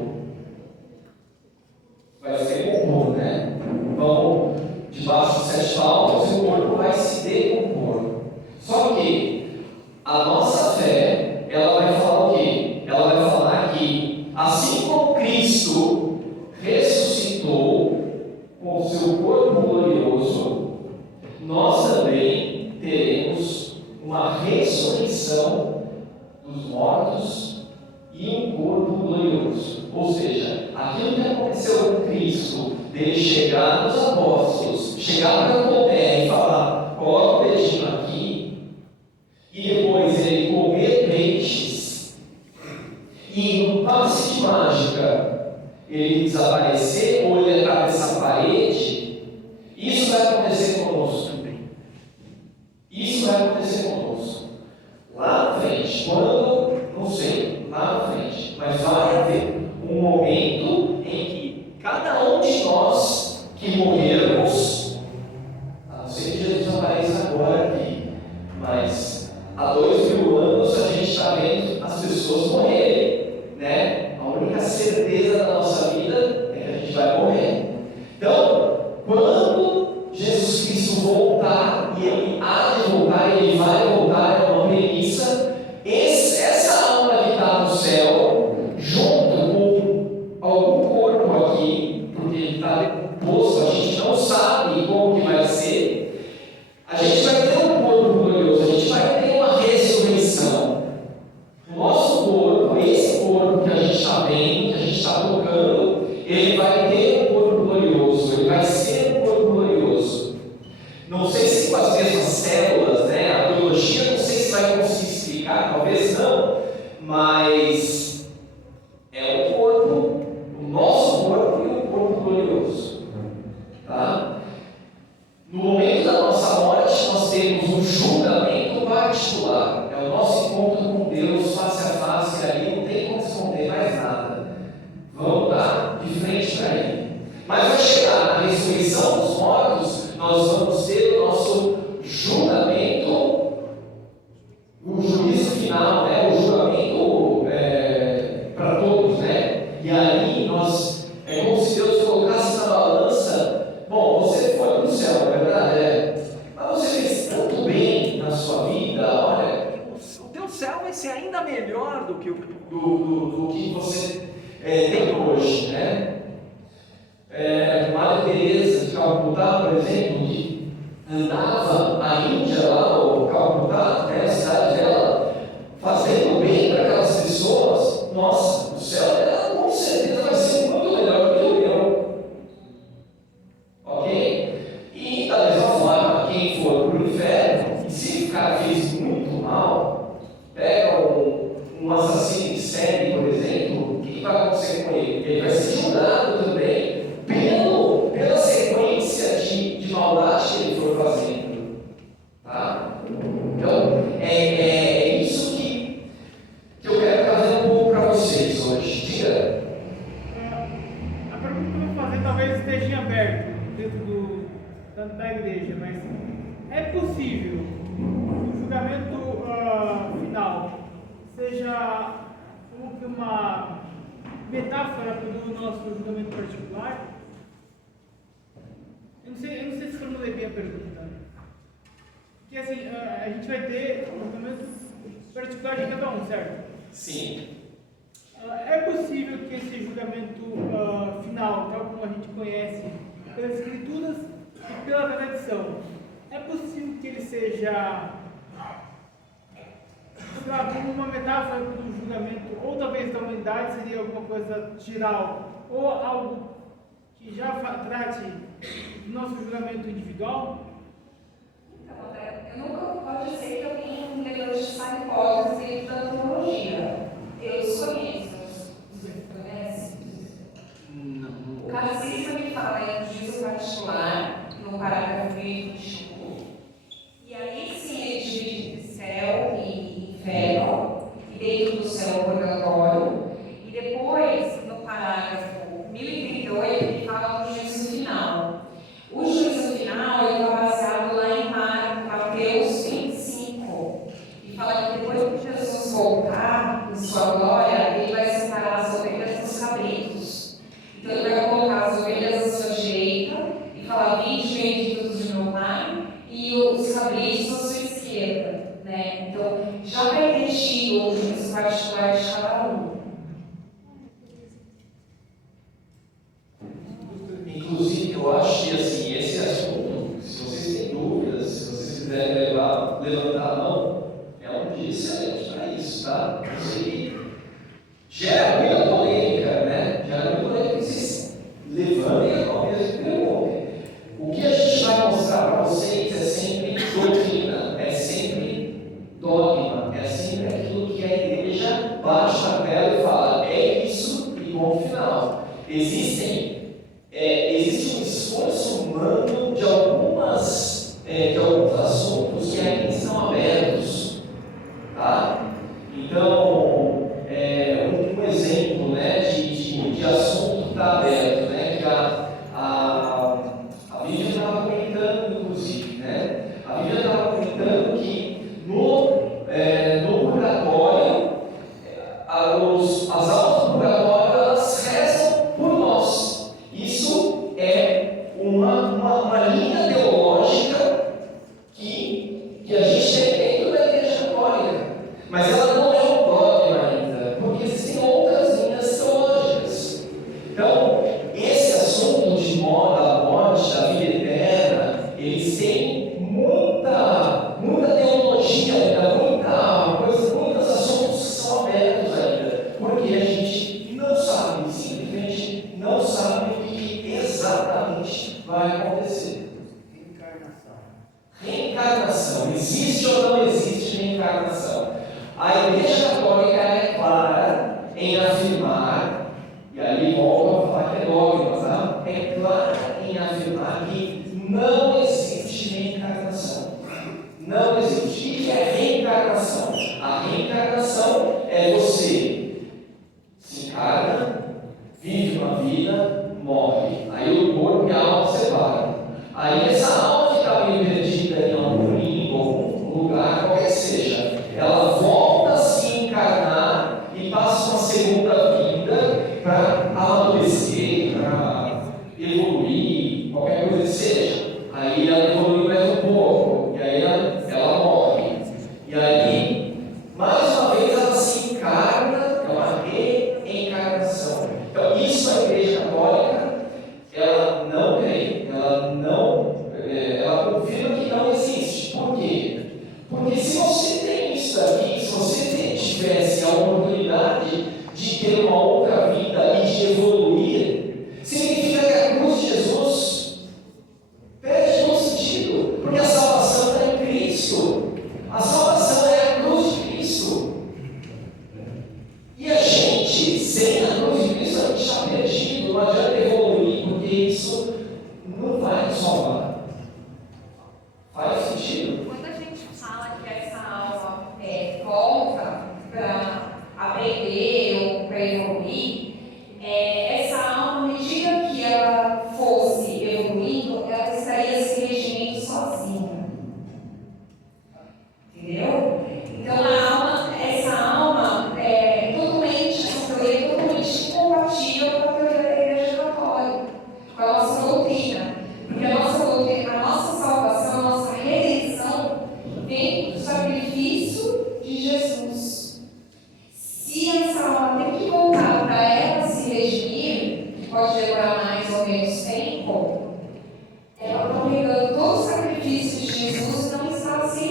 Vai ser compor, né? Vão debaixo de 7 palmos e o corpo vai se decompor. Só que a nossa fé, ela vai falar o quê? Ela vai falar que, assim como Cristo ressuscitou com o seu corpo glorioso, nós também teremos uma ressurreição dos mortos e um corpo glorioso. Ou seja, aquilo que aconteceu com Cristo, dele chegar nos apóstolos, chegar para Tomé e falar, coloca o dedinho aqui, e depois ele comer peixes, e no passe de mágica, ele desaparecer ou ele atravessar a parede, isso vai acontecer conosco também. Isso vai acontecer conosco. Lá na frente, quando, não sei, lá na frente, mas vai haver um momento em que cada um de nós que morrermos, a não ser que Jesus apareça agora aqui, mas há 2000 anos a gente está vendo as pessoas morrerem, né? A única certeza da nossa vida é que a gente vai morrer. Então, quando Jesus Cristo voltar, e ele há de voltar, ele vai voltar, é uma premissa, essa alma que está no céu, junto com algum corpo aqui, porque ele está decomposto, a gente não sabe como que vai ser, a gente vai ter um corpo glorioso, a gente vai ter uma ressurreição. O nosso corpo, esse corpo que a gente está vendo, que a gente está tocando, ele vai ter um corpo glorioso, ele vai ser um corpo glorioso. Não sei se com as mesmas células, né? A biologia não sei se vai conseguir explicar, talvez não, mas é o corpo, o nosso corpo e o corpo glorioso. Tá? No momento da nossa morte, nós temos um julgamento particular, é o nosso encontro com Deus face a face, e ali não tem como esconder mais nada. Vamos dar de frente para Ele. Mas vai chegar a ressurreição dos mortos, nós vamos ter o nosso julgamento, o juízo final, né? O julgamento para todos, né? E aí nós, é como se Deus colocasse na balança, bom, você foi para o céu, não é verdade? Mas você fez tanto bem na sua vida, olha, o teu céu vai ser ainda melhor do que do que você tem hoje, né? Madre Teresa de Calcutá, por exemplo, que andava a Índia lá, o Calcutá, né, a cidade dela, fazendo bem para aquelas pessoas, nossa, o céu dela com certeza vai ser muito melhor do que o meu. Ok? E da mesma forma, quem for para o inferno, e se o cara fez muito mal, pega um assassino em série, por exemplo, o que vai acontecer com ele? Ele vai ser julgado também pela sequência de maldade que ele for fazendo. Tá? Então, é isso que eu quero trazer um pouco para vocês hoje. Diga. A pergunta que eu vou fazer talvez esteja em aberto dentro da igreja, mas é possível que o julgamento final seja como que uma metáfora do nosso julgamento particular? Eu não sei se formulei bem a pergunta. que assim, a gente vai ter um julgamento particular de cada um, certo? Sim. É possível que esse julgamento final, tal como a gente conhece pelas escrituras e pela tradição, é possível que ele seja, sei lá, como uma metáfora do julgamento, ou talvez da humanidade, seria alguma coisa geral, ou algo que já trate do nosso julgamento individual? Então, André, eu nunca pode ser que alguém levante essa hipótese da antropologia. Eu desconheço. Você conhece? O catecismo me fala em juízo particular, no parágrafo 21. E aí sim ele divide céu e inferno, e dentro do céu o purgatório. E depois, no parágrafo 1038, ele fala do juízo final. O juízo final ele está baseado lá em Mateus 25. E fala que depois que Jesus voltar em sua glória, ele vai separar as ovelhas dos cabritos. Então ele vai colocar as ovelhas à sua direita e falar: vinde benditos de meu Pai, e os cabritos à sua esquerda. Né? Então já vai ter tido o juízo particular de cada um. Inclusive, eu acho que assim, esse assunto, se vocês têm dúvidas, se vocês quiserem levantar a mão, é um dia excelente para isso, tá? Isso aí gera muita polêmica, né? Gera muita polêmica que vocês levantem a mão mesmo e perguntem. O que a gente vai mostrar para vocês é sempre doutrina, é sempre dogma, é sempre aquilo que a igreja bate na tela e fala: é isso e ponto final. Existe um esforço humano de alguns assuntos que ainda estão abertos, tá? Então, um exemplo, né, de assunto que está aberto, né, que a Bíblia estava comentando, inclusive, né? A Bíblia estava comentando que no purgatório, as almas do purgatório, elas rezam por nós. Isso é uma linha teológica que a gente tem dentro da Igreja Católica, mas ela não é um dogma ainda, porque existem outras linhas teológicas. Então, esse assunto da morte, da vida eterna, eles têm muita teologia ainda, muitos assuntos que são abertos ainda, porque a gente não sabe, simplesmente não sabe o que exatamente vai acontecer. Reencarnação. Existe ou não existe reencarnação? A Igreja Católica é clara em afirmar, e aí volto a falar que é dogma, tá? É clara em afirmar que não existe reencarnação. Não existe. O que é reencarnação? A reencarnação é você se encarna, vive uma vida, morre. Aí o corpo e a alma se separam. Aí essa alma que está meio perdida em algum limbo, algum lugar, qualquer que seja, ela volta a se encarnar e passa uma segunda vida para amadurecer, para evoluir, qualquer coisa que seja. Aí ela evolui mais um pouco, e aí ela morre. E aí, mais uma vez, ela se encarna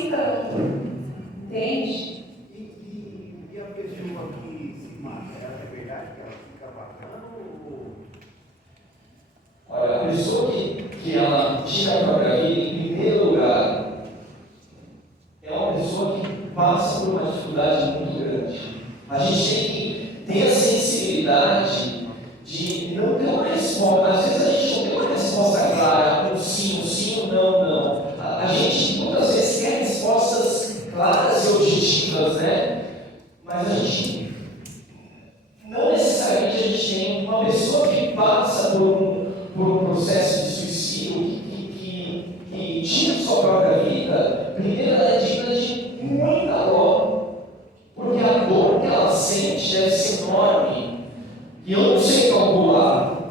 aceitando. Entende? E a pessoa que se mata, é verdade que ela fica bacana ou... Olha, a pessoa que ela tira a própria vida, em primeiro lugar, é uma pessoa que passa por uma dificuldade muito grande. A gente tem que ter a sensibilidade de não ter uma resposta. Às vezes a gente não tem uma resposta clara, um sim, um não. A gente muitas vezes quer respostas claras e objetivas, né? Mas a gente não necessariamente a gente tem uma pessoa que passa por um processo de suicídio, que tira sua própria vida. Primeiro, ela é digna de muita dor, porque a dor que ela sente deve ser enorme. E eu não sei calcular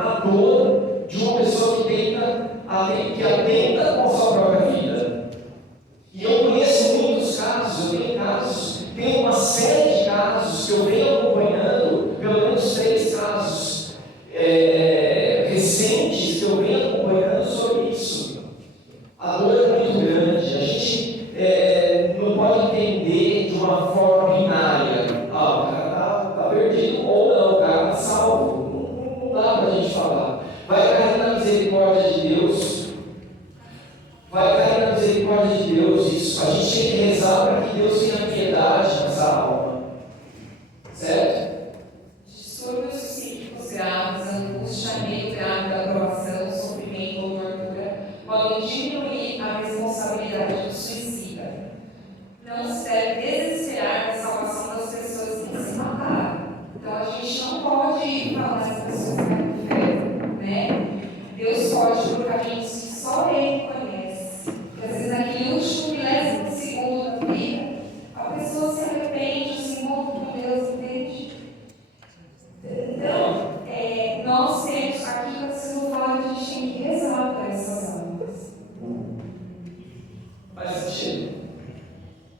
a dor de uma pessoa que atenta com a sua própria vida. E eu conheço muitos casos, tenho uma série de casos que eu venho acompanhando, pelo menos 3 casos recentes que eu venho acompanhando sobre isso. A dor é muito grande, a gente não pode entender de uma forma binária. O cara está perdido ou não, o cara está salvo. Não dá para a gente falar. Vai cair na misericórdia de Deus. Isso. A gente tem que rezar para que Deus tenha piedade nessa alma. Certo? Distúrbios psíquicos graves, angústia, medo grave da aprovação, sofrimento ou tortura podem diminuir a responsabilidade do suicida. Não se deve desesperar da salvação das pessoas que se mataram. Então a gente não pode falar que as pessoas vão para o inferno, né? Deus pode por caminhos que só Ele conhece. Porque às vezes naquele último milésimo segundo da vida, a pessoa se arrepende, se encontra com Deus, entende? Então, nós temos aqui, quando vocês vão falar, a gente tem que rezar para essas almas. Faz sentido?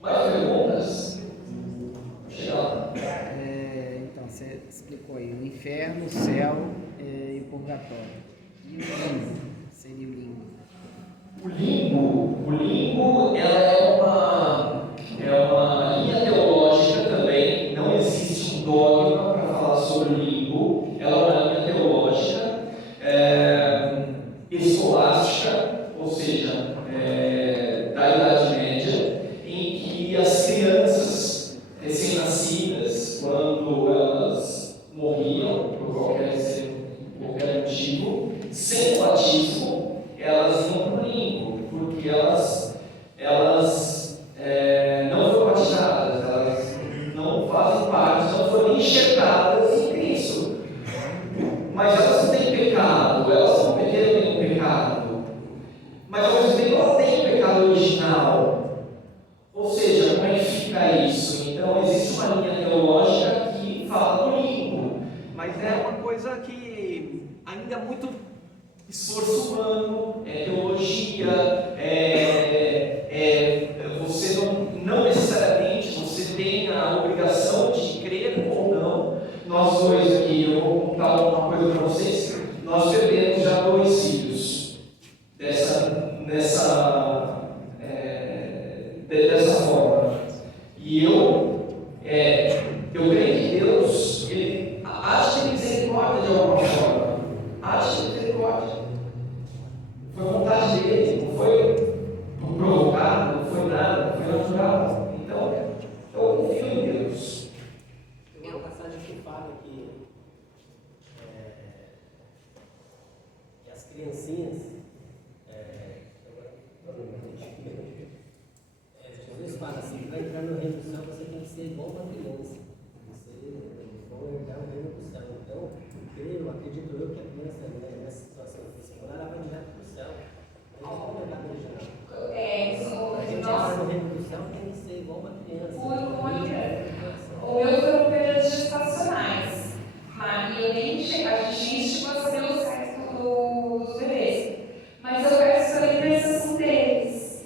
Mais perguntas? Vou chegar lá. Então, você explicou aí o inferno, o céu e o purgatório. E o limbo? Seria o limbo? O limbo ela é uma linha teológica também. Não existe um dogma para falar sobre o limbo. Ela é uma linha teológica escolástica, ou seja, da Idade Média, em que as crianças recém-nascidas, quando elas morriam por qualquer motivo, sem o batismo, elas iam para o limbo, porque elas não foram batizadas, elas não fazem parte, não foram enxertadas em Cristo. Mas elas não têm pecado, elas não cometeram nenhum pecado. Mas ao mesmo tempo elas têm pecado original. Ou seja, como é que fica isso? Então existe uma linha teológica que fala do limbo, mas é uma coisa que ainda é muito esforço humano, teologia, você não necessariamente você tem a obrigação de crer ou não. Nós dois aqui, eu vou contar uma coisa para vocês, nós perdemos já 2 filhos dessa forma. E eu creio que Deus há de ter misericórdia de alguma forma. Há de ter misericórdia. Foi vontade dele, não foi provocado, não foi nada, foi natural. Então, eu confio em Deus. Tem uma passagem que fala que as criancinhas, Jesus fala assim, para entrar no reino do céu você tem que ser igual uma criança. Vocês vão herdar o reino do céu. Então, acredito eu que a criança, nessa situação particular, ela vai direto para o céu. Mas não é verdade original. A gente entrar no reino do céu tem que ser igual uma criança. O meu foram períodos gestacionais. E eu nem chego, a gente nem chegou a saber o sexo dos bebês. Mas eu peço pela intercessão deles.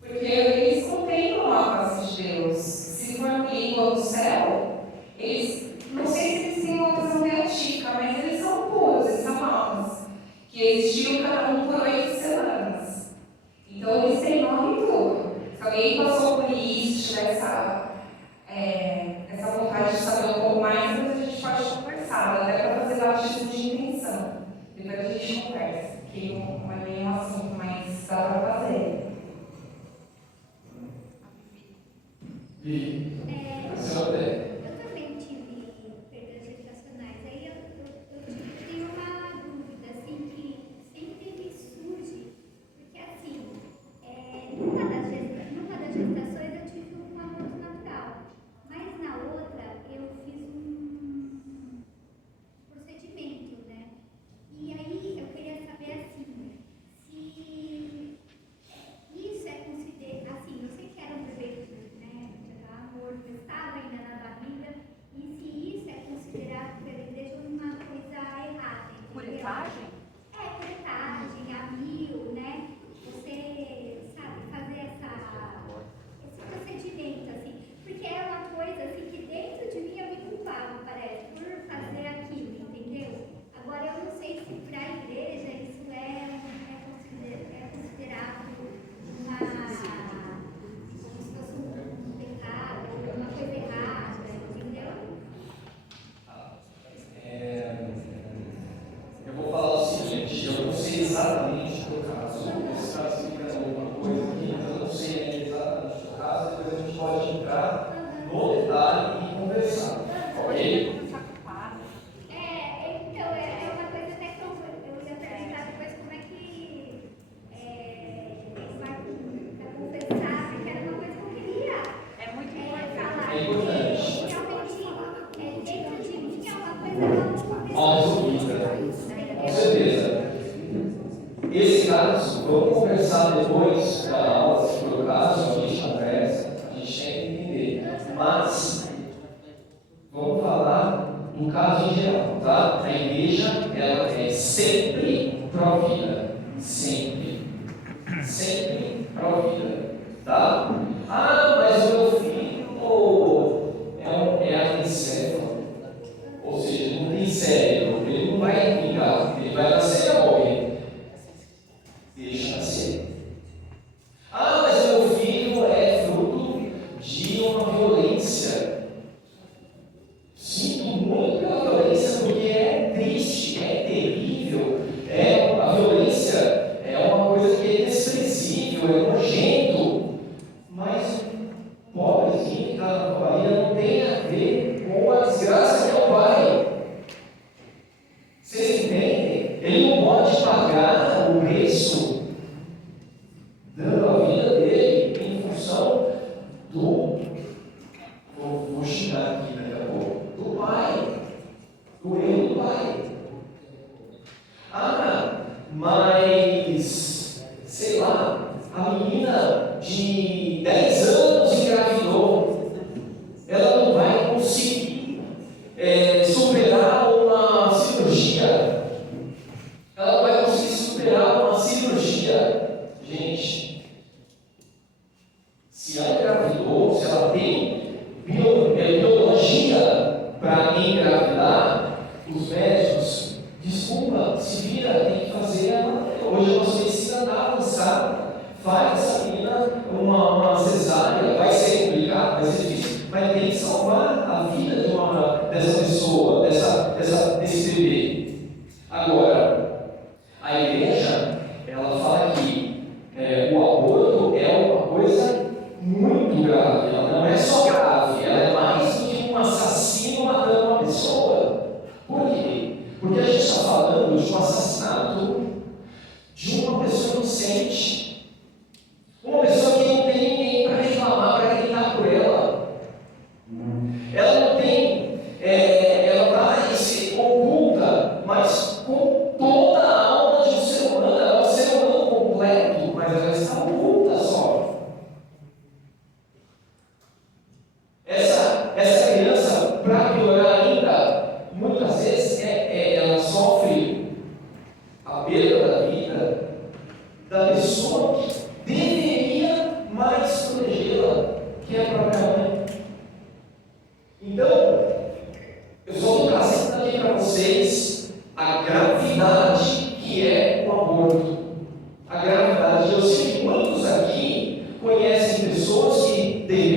Porque eles contemplam a face de Deus. Se for língua do céu, eles, não sei se eles têm uma visão beatífica, mas eles são puros, eles são almas. Que existiram cada um por 8 semanas. Então eles têm uma Se alguém passou por isso, tiver essa vontade de saber um pouco mais, depois a gente pode conversar, até para fazer batismo de intenção. Depois a gente conversa, que não é bem um assunto, mas dá para fazer. Eu também tive perdas gestacionais. Aí eu tenho uma dúvida, assim, que sempre me surge, porque assim, numa das gestações eu tive um aborto natural, mas na outra eu fiz um procedimento, né? E aí eu queria saber assim, se isso é considerado, assim, eu sei que era um bebê, né, já morto, estava ainda na barriga, e se isso é considerado pela igreja uma coisa errada, entendeu? Curetagem? Curetagem, a mil, né? Você, sabe, fazer esse procedimento, assim, porque é uma coisa, assim, que dentro de mim eu me culpava, parece, por fazer aquilo, entendeu? Agora, eu não sei se para a igreja isso é considerado como se fosse um pecado, uma coisa errada, entendeu? Eu vou falar o seguinte, eu não sei exatamente do caso, esse caso fica alguma coisa aqui, mas eu não sei exatamente do caso, depois a gente pode entrar no detalhe e conversar, ok? Então, é uma coisa até que eu ia perguntar depois como é que vai confessar, porque era uma coisa que eu queria É muito falar. É importante. Realmente, dentro de mim é uma coisa que eu não Com certeza. Esse caso, vamos conversar depois da aula, se for o caso, a gente conversa, a gente tem que entender. Mas, vamos falar do caso em geral, tá? A igreja, ela é sempre pró-vida. Sempre. Sempre pró-vida, tá? Ah, mas o meu filho é anencefalo. Ou seja, não tem cérebro, ele não vai vingar, ele vai nascer e vai morrer. Deixa nascer. Ah, mas meu filho é fruto de uma violência. Sinto muito pela violência, porque é triste, é terrível. A violência é uma coisa que é desprezível, é nojento. Mas o pobrezinho que está na barriga não tem a ver com a desgraça que é o pai. Vocês entendem? Ele não pode pagar o preço dando a vida dele em função do. Vou xingar aqui daqui a pouco. Do pai. Do erro do pai. Ah, mas. Sei lá. A menina de 10 anos engravidou. Ela não vai conseguir superar uma cirurgia. Ela não vai conseguir superar uma cirurgia. Gente, se ela engravidou, se ela tem biologia para engravidar, os médicos, desculpa, se vira, tem que fazer. Hoje a nossa medicina está avançada. Faz essa menina uma cesárea, vai ser complicado, vai ser difícil, mas tem que salvar a vida dessa pessoa, desse bebê. Agora, a igreja, ela fala que o aborto é uma coisa muito grave. Ela não é só grave, ela é mais do que um assassino matando uma pessoa. Por quê? Porque a gente está falando de um assassinato de uma pessoa inocente. Uma pessoa que não tem ninguém para reclamar, para gritar por ela. Ela não tem, ela está oculta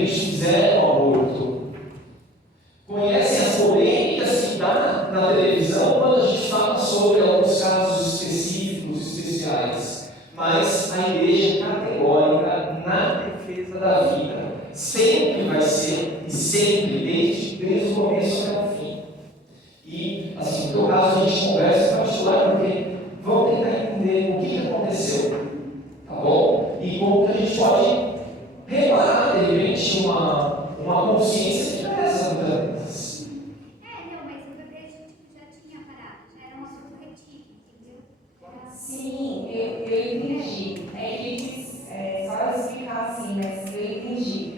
realmente fizeram o aborto. Conhecem as polêmicas que dá na televisão quando a gente fala sobre alguns casos específicos, especiais. Mas a igreja é categórica na defesa da vida. Sempre vai ser, e sempre, desde o começo até o fim. E, assim, no teu caso, a gente conversa particular, porque vamos tentar entender o que aconteceu, tá bom? E como que a gente pode reparar, de repente, uma consciência que traz essas mudanças. Não, mas o bebê a gente já tinha parado, já era um assunto retido, entendeu? Sim, eu entendi. É que só explicar assim, mas eu entendi.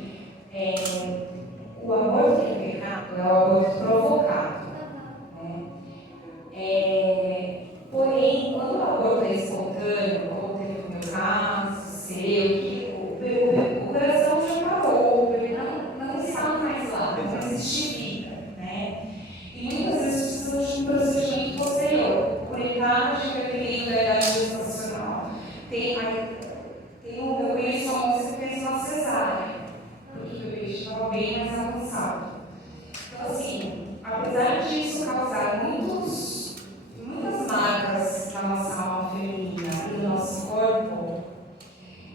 O aborto que é errado é o aborto provocado. Porém, quando o aborto é espontâneo, como teve no meu caso, seu, que o coração já parou, o bebê não está mais lá, não existe vida, né? E muitas vezes precisamos de um procedimento posterior, por idade que eu tenho da idade gestacional. Eu conheço uma moça que fez uma cesárea, porque o bebê estava bem mais avançado. Então, assim, apesar disso causar muitas marcas na nossa alma feminina e no nosso corpo,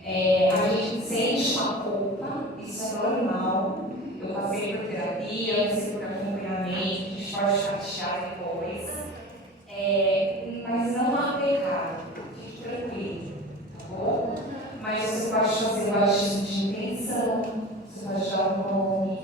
a gente sente uma culpa, isso é normal. Eu passei por terapia, passei por acompanhamento, a gente pode chatear depois, mas não há pecado, fique tranquilo, tá bom? Mas você pode fazer o batismo de intenção, você pode dar um nome,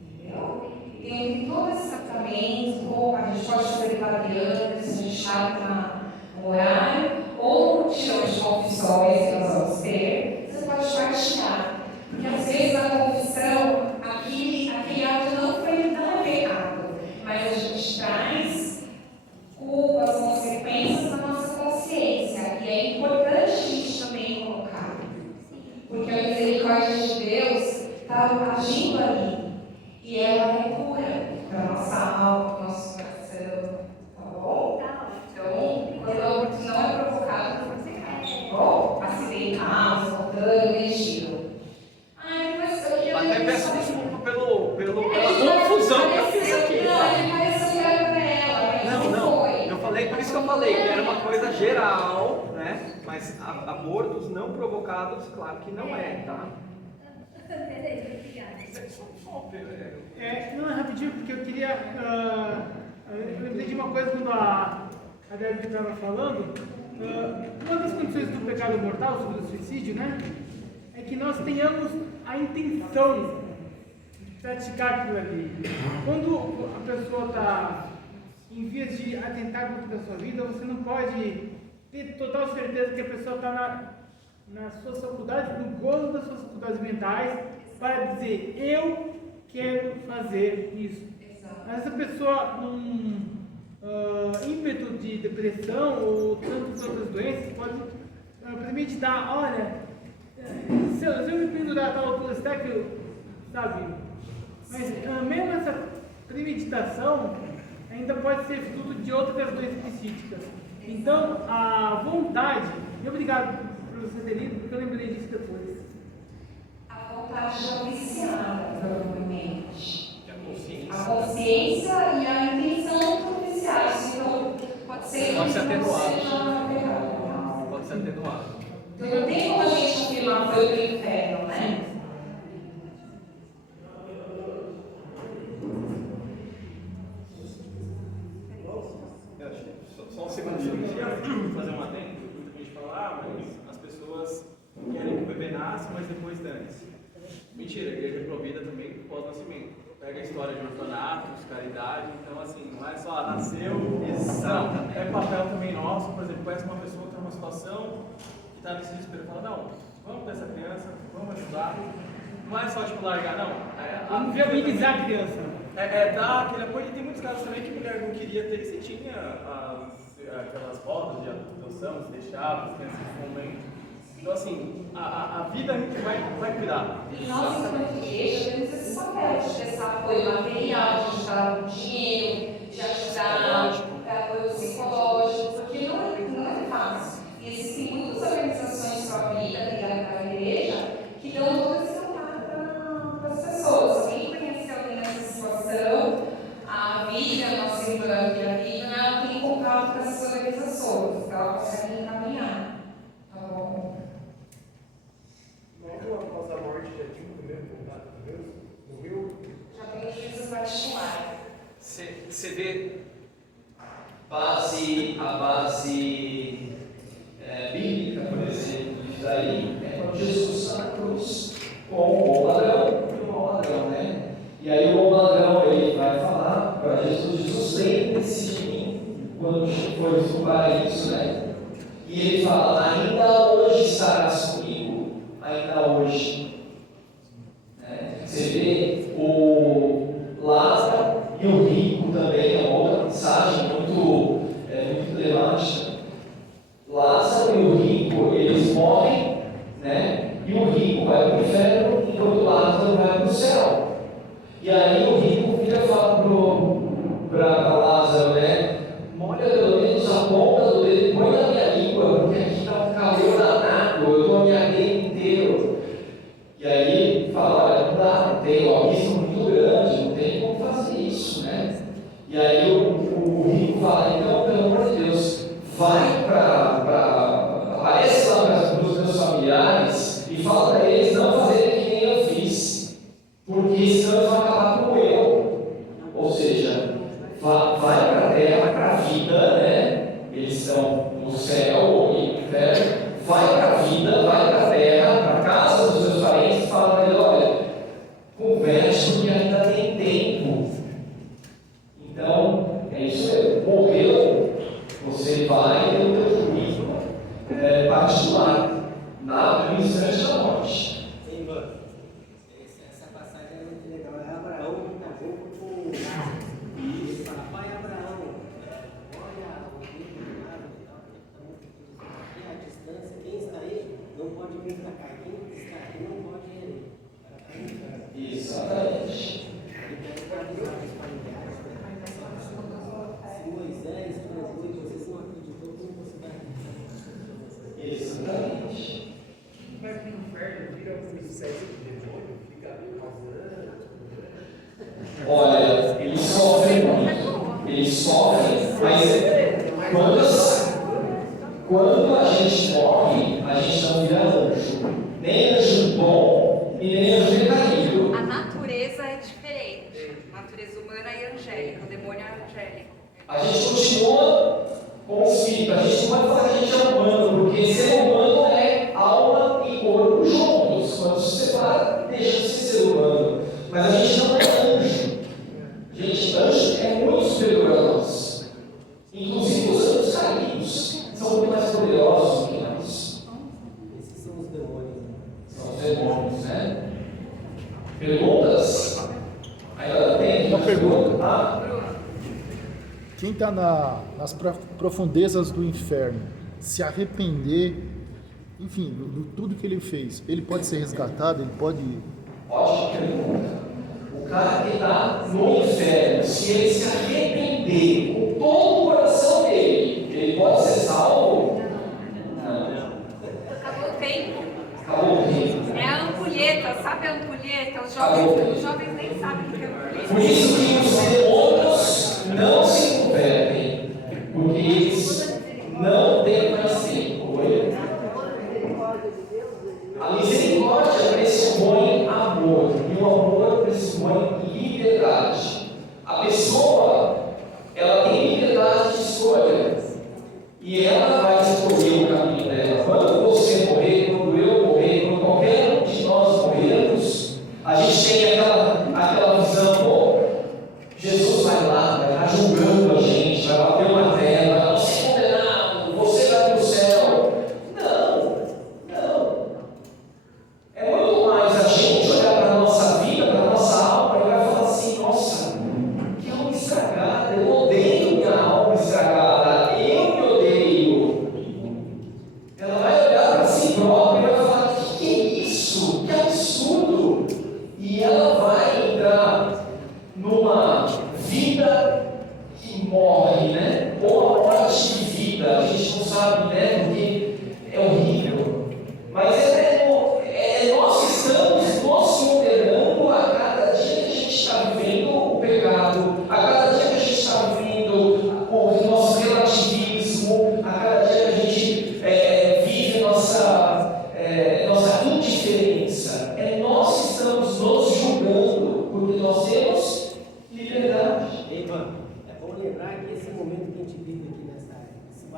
entendeu? Tem todo esse tratamento, a gente pode fazer padrianos, a gente marca um horário, ou tiramos de confissões que nós vamos ter, você pode partilhar. Porque às vezes na confissão, aquele ato não é pecado, mas a gente traz culpas, consequências na nossa consciência. E é importante a gente também colocar. Porque a misericórdia de Deus está agindo ali. E ela é cura para a nossa alma, para o nosso coração, tá bom? Então, quando o aborto não é provocado, não fazer nada, tá bom? Acidental, espontâneo, legítimo. Mas eu queria... Até peço desculpa pela confusão que eu fiz aqui. Não, ele pareceu que era para ela, Não, eu falei, por isso que eu falei, que era uma coisa geral, né? Mas abortos não provocados, claro que não é, tá? Beleza, obrigada. Não, é rapidinho, porque eu queria. Eu lembrei de uma coisa quando a Debbie estava falando. Uma das condições do pecado mortal, sobre o suicídio, né? É que nós tenhamos a intenção de praticar aquilo ali. Quando a pessoa está em vias de atentar contra a sua vida, você não pode ter total certeza que a pessoa está nas suas faculdades, no gozo das suas faculdades mentais, para dizer, eu quero fazer isso. Mas essa pessoa, num ímpeto de depressão ou tantas outras doenças, pode premeditar, olha, se eu me pendurar a tal altura, será que eu, sabe? Mas mesmo essa premeditação ainda pode ser fruto de outras doenças psíquicas. Então, a vontade, e obrigado por você ter lido, porque eu lembrei disso depois. A vontade já viciada, provavelmente. A consciência e a intenção estão viciadas. Então, pode ser atenuado. Pode ser atenuado. Então, não tem como a gente afirmar foi do inferno, né? Só um segundinho, eu queria fazer uma adendo. Muita gente fala, mas as pessoas querem que o bebê nasça, mas depois dane-se. Mentira, a igreja é provida também pós-nascimento. Pega a história de orfanatos, caridade, então assim, não é só nasceu, não, é papel também nosso. Por exemplo, conhece uma pessoa que está numa situação que está nesse desespero, fala, não, vamos ter essa criança, vamos ajudar. Não é só tipo largar, não. Vamos viabilizar a criança. Dar aquele apoio. E tem muitos casos também que a mulher não queria ter, se tinha aquelas rodas de adoção, se deixava, as crianças nesse momento. Então, assim, a vida a gente vai cuidar. E nós, enquanto igreja, temos esse papel de prestar apoio material, de ajudar com dinheiro, de ajudar apoio psicológico, porque não é fácil. E existem muitas organizações com a vida ligadas à igreja que dão todo esse amparo Já tem juízo particular. Você vê a base bíblica, por exemplo, disso daí, é quando Jesus está na cruz com o bom ladrão e o mau ladrão, né? E aí o bom ladrão ele vai falar para Jesus, lembre-se de mim quando for no paraíso, né? E ele fala, ainda hoje estarás comigo, ainda hoje. Né? Você vê o Lázaro e o rico também, é uma outra mensagem muito relevante. Lázaro e o rico, eles morrem, né? E o rico vai para o inferno, enquanto Lázaro vai para o céu. E aí o rico vira e fala para Lázaro, né? Molha pelo menos a ponta do dedo, põe na minha língua, porque aqui está um calor danado, eu estou me ardendo inteiro. E aí fala, olha, não dá, não tem, o abismo muito grande, não tem como fazer isso, né? E aí o rico fala, então, pelo amor de Deus, vai aparece lá para os meus familiares e fala para eles não fazerem que nem eu fiz, porque senão eles vão acabar como eu. Ou seja, vai para a terra, vai para a vida, né? Eles estão no céu ou no inferno, vai para a vida, vai para a terra, para a casa dos seus parentes e fala para eles, olha, converse porque ainda tem tempo. Então, é isso mesmo, morreu, você vai ter o teu juízo particular no instante da morte. Sim, mano. Essa passagem é muito legal. Abraão está junto com Lázaro. E ele fala, pai Abraão, olha o rio do lado e tal, aqui a distância, quem está aí não pode vir para cá, quem está aqui não pode ir ali. Exatamente. Se Moisés, por exemplo, vocês não acreditou, como você vai acreditar? Exatamente. Mas no inferno vira um inseto de demônio, fica causando. Olha, eles sofrem muito, mas quando a gente morre, a gente não vira anjo, nem anjo bom e nem anjo decaído. A natureza é diferente. A natureza humana e angélica, o demônio é angélico. A gente continua com o espírito, a gente não pode falar que a gente é humano, porque ser humano é alma e corpo juntos. Quando se separa, deixa de ser humano. Mas a gente não é anjo. Gente, anjo é muito superior a nós. Inclusive os anjos caídos são muito mais poderosos do que nós. Esses são os demônios. São os demônios, né? Perguntas? Ainda tem? Uma pergunta. Ah? Quem está nas profundezas do inferno, se arrepender, enfim, de tudo que ele fez, ele pode ser resgatado, ele pode... Ótima pergunta. O cara que está no inferno, se ele se arrepender com todo o coração dele, ele pode ser salvo? Não. Acabou o tempo. Acabou o tempo. É a ampulheta, sabe a ampulheta? Os jovens nem sabem o que é ampulheta. Por isso que os demônios não se convertem, porque eles não têm mais tempo. A misericórdia pressupõe amor, e o amor pressupõe liberdade. A pessoa, ela tem liberdade de escolha, e ela vai escolher o caminho dela. Quando você morrer, quando eu morrer, quando qualquer um de nós morrermos, a gente tem aquela visão, pô, Jesus vai lá, vai estar julgando a gente, vai bater uma tela, você é condenado, você vai para o céu. Não. É muito mais a gente olhar para a nossa vida, para a nossa alma, e vai falar assim, nossa, que alma estragada, eu odeio minha alma estragada, eu me odeio. Ela vai olhar para si própria e vai falar, que é isso? Que absurdo! E ela vai entrar numa vida que morre, né? Ou a morte de vida, a gente não sabe, né? Porque é horrível. Mas nós estamos nos condenando a cada dia que a gente está vivendo o pecado, a cada dia que a gente está vivendo o nosso relativismo, a cada dia que a gente vive nossa indiferença. Nós estamos nos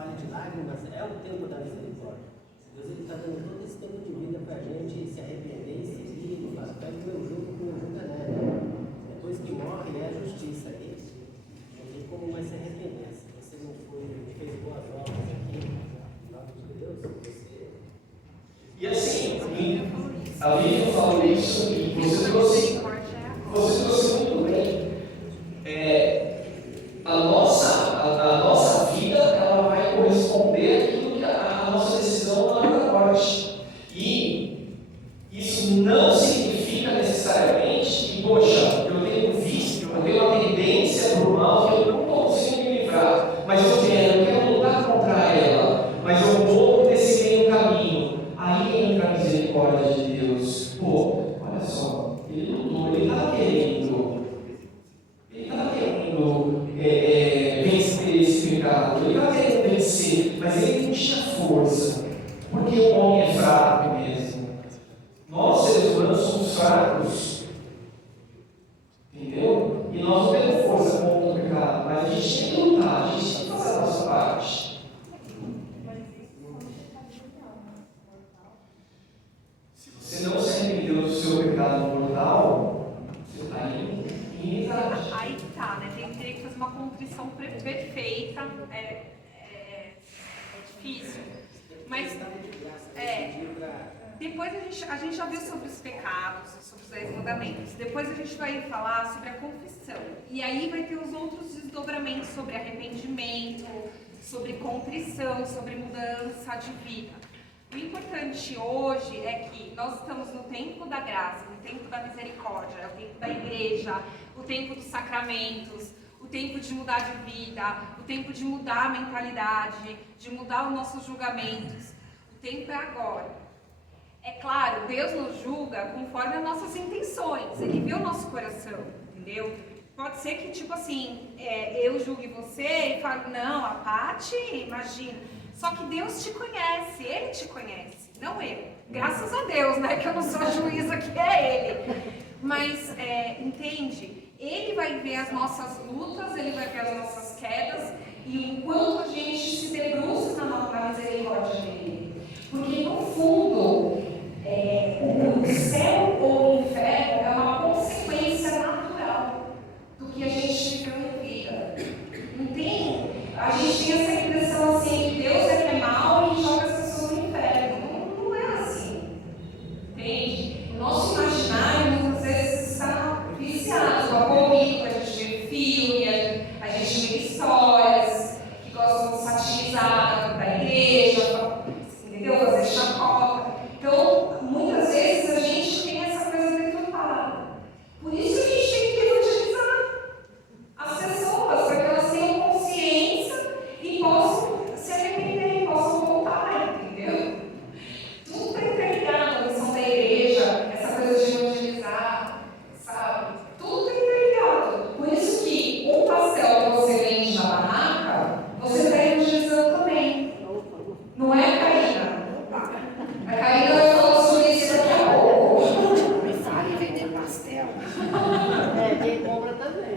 vale de lágrimas é o tempo da misericórdia. Deus está dando todo esse tempo de vida para a gente se arrepender e seguir. Ele fala, pega o meu jugo, que o meu jugo é leve. Depois que morre, é a justiça. Aí não tem como mais se arrepender. Se você não fez boas obras aqui, em nome de Deus, você... E assim, a Bíblia fala isso e você trouxe muito bem. A nossa vida ela vai corresponder àquilo que a nossa decisão na hora da morte. E isso não significa necessariamente que, poxa, eu tenho vício, eu tenho uma tendência para o mal que eu não consigo me livrar, mas eu quero lutar contra ela, mas eu vou nesse meio caminho. Aí entra a misericórdia de Deus. Pô, olha só, ele lutou, ele estava querendo vencer esse pecado, ele estava querendo vencer, mas ele não tinha força, porque o homem é fraco mesmo. Nós, seres humanos, somos fracos, entendeu? E nós não temos força contra o pecado, mas a gente tem que lutar, a gente tem que fazer a nossa parte. Se você não se arrependeu do seu pecado mortal, você está em inimizade. Aí que tá, né? Tem que fazer uma contrição perfeita. É difícil. Mas depois a gente já viu sobre os pecados, sobre os 10 mandamentos. Depois a gente vai falar sobre a confissão. E aí vai ter os outros desdobramentos sobre arrependimento, sobre contrição, sobre mudança de vida. O importante hoje é que nós estamos no tempo da graça, no tempo da misericórdia, é o tempo da igreja, o tempo dos sacramentos, o tempo de mudar de vida, o tempo de mudar a mentalidade, de mudar os nossos julgamentos. O tempo é agora. É claro, Deus nos julga conforme as nossas intenções, Ele vê o nosso coração, entendeu? Pode ser que, tipo assim, eu julgue você e fale, não, a Paty, imagina. Só que Deus te conhece, Ele te conhece, não eu. Graças a Deus, né, que eu não sou a juíza, que é Ele. Mas, entende? Ele vai ver as nossas lutas, Ele vai ver as nossas quedas, e enquanto a gente se debruça na misericórdia dEle. Porque, no fundo, o céu ou o inferno é uma consequência natural do que a gente viveu em vida. Não tem? A gente tem essa impressão assim, que Deus é que é mau e joga as pessoas no inferno. Não é assim. Entende? O nosso imaginário muitas vezes está viciado com a comida, a gente vê filme, a gente vê histórias que gostam de satirizar da igreja, entendeu? Fazer chacota. Então, muitas vezes a gente tem essa coisa deturpada. Por isso a gente tem que evangelizar as pessoas, para que elas tenham consciência e possam se arrepender, possam voltar, entendeu? Tudo está interligado, a missão da igreja, essa coisa de evangelizar, sabe? Tudo está interligado. Por isso que o pastel que você vende na barraca, você está evangelizando também. Não é, Karina? A Karina vai falar sobre isso daqui a pouco. Me fale em vender pastel. Quem compra também.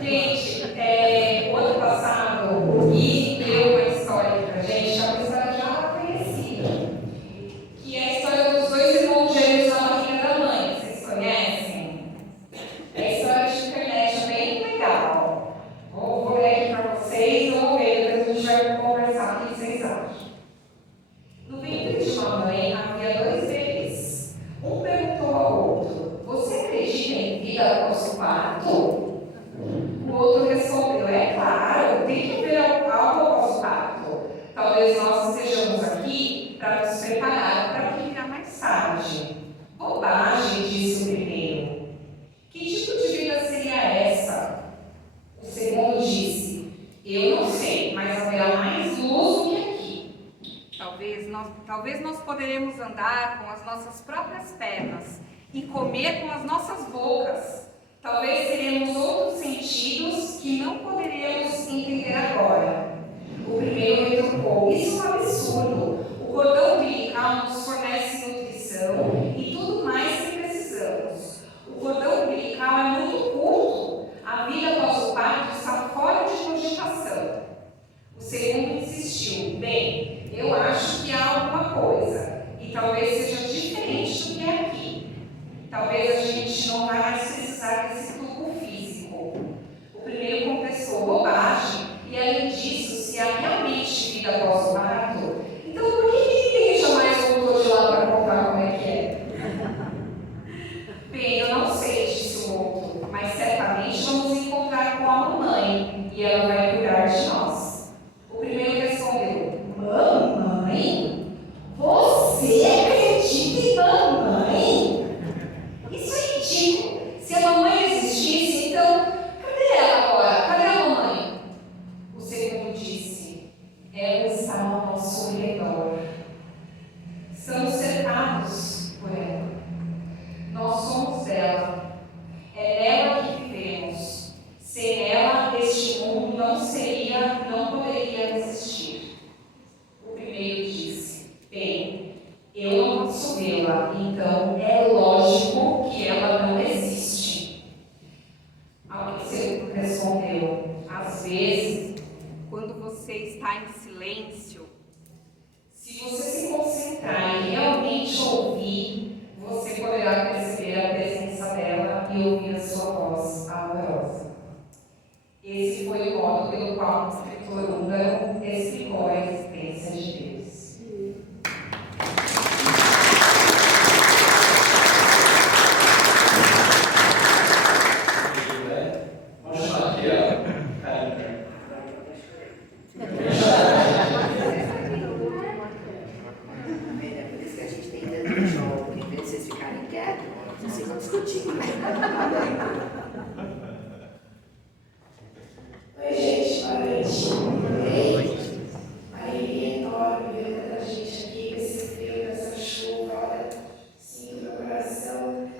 Gente, o ano passado, o Gui deu uma história pra gente, é uma história já conhecida, que é a história dos 2 irmãos gêmeos na barriga da mãe. Vocês conhecem? É a história de internet, é bem legal. Vou ler aqui pra vocês, vamos ver, depois a gente vai conversar o que vocês acham. No ventre de uma mãe havia 2 bebês. Um perguntou ao outro: você acredita em vida após o parto? O outro respondeu: é claro, tem que haver algo após o parto. Talvez nós estejamos aqui para nos preparar para o que virá mais tarde. Bobagem, disse o primeiro. Que tipo de vida seria essa? O segundo disse: eu não sei, mas haverá mais luz do que aqui. Talvez nós poderemos andar com as nossas próprias pernas e comer com as nossas bocas. Talvez teremos outros sentidos que não poderemos entender agora. O primeiro retrucou: isso é um absurdo. O cordão umbilical nos fornece nutrição e tudo mais que precisamos. O cordão umbilical é muito curto. A vida após o parto está fora de cogitação. O segundo insistiu: talvez a gente não vai mais precisar desse tubo físico. O primeiro confessou bobagem e, além disso, se há realmente vida após o parto, então por que ninguém jamais voltou de lá para contar como é que é? Bem, eu não sei, disse o outro, mas certamente vamos encontrar com a mamãe e ela vai cuidar de nós. O primeiro respondeu: mamãe? Você acredita em mamãe? Isso é ridículo. Se a mamãe existisse, então, cadê ela agora? Cadê a mamãe? O segundo disse: ela está ao nosso redor. Estamos cercados por ela. Nós somos dela. É nela que vivemos. Sem ela, este mundo não poderia existir. O primeiro disse: bem, eu não posso vê-la, então é lógico que ela não existe. Ao que o segundo respondeu: às vezes, quando você está em silêncio, se você se concentrar e realmente ouvir, você poderá perceber a presença dela e ouvir a sua voz amorosa. Esse foi o modo pelo qual o escritor húngaro explicou a existência de Deus. Vamos chamar aqui a Karine. É por isso que a gente tem tanto show, porque em vez de vocês ficarem quietos, vocês ficam discutindo. Oi, gente, boa noite. Alegria enorme ver a gente aqui com esse frio, com essa chuva. Olha, sinto meu coração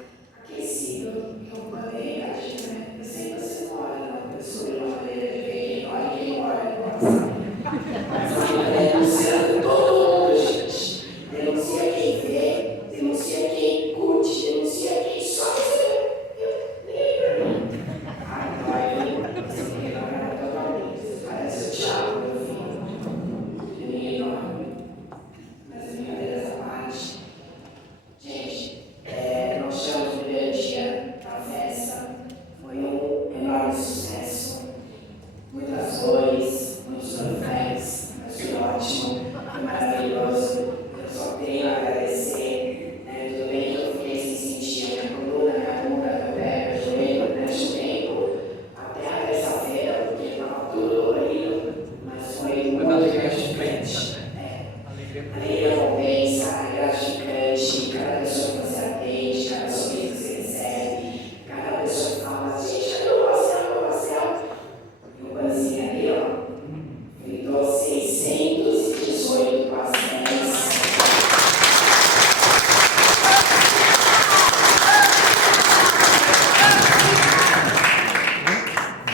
aquecido. Eu mandei, acho, né? Eu sei que você não olha, não. Eu sou uma maneira de ver quem olha e quem olha. Nossa. Mas olha, denunciando todo mundo, gente. Denuncia quem vê, denuncia quem curte, denuncia quem só recebe. Nem pra mim. Ai, dói, você ignorar totalmente. Parece o Thiago, meu filho. Ele me ignora. Mas brincadeiras à parte. Gente, nós tivemos o primeiro dia da festa. Foi um enorme sucesso. Muitas flores, muitos confetes. Mas foi ótimo, foi maravilhoso. Eu só tenho a agradecer. Tudo bem que eu fiquei sem sentir a minha coluna, minha bunda, meu pé, meu joelho durante um tempo, até a terça-feira, porque estava tudo dolorido. Mas foi muito gratificante. Alegria compensa, é gratificante. Cada pessoa que você atende, cada sorriso que você recebe, cada pessoa que fala: gente, cadê o pastel? E o panzinho ali, ó, fritou 618 pastéis.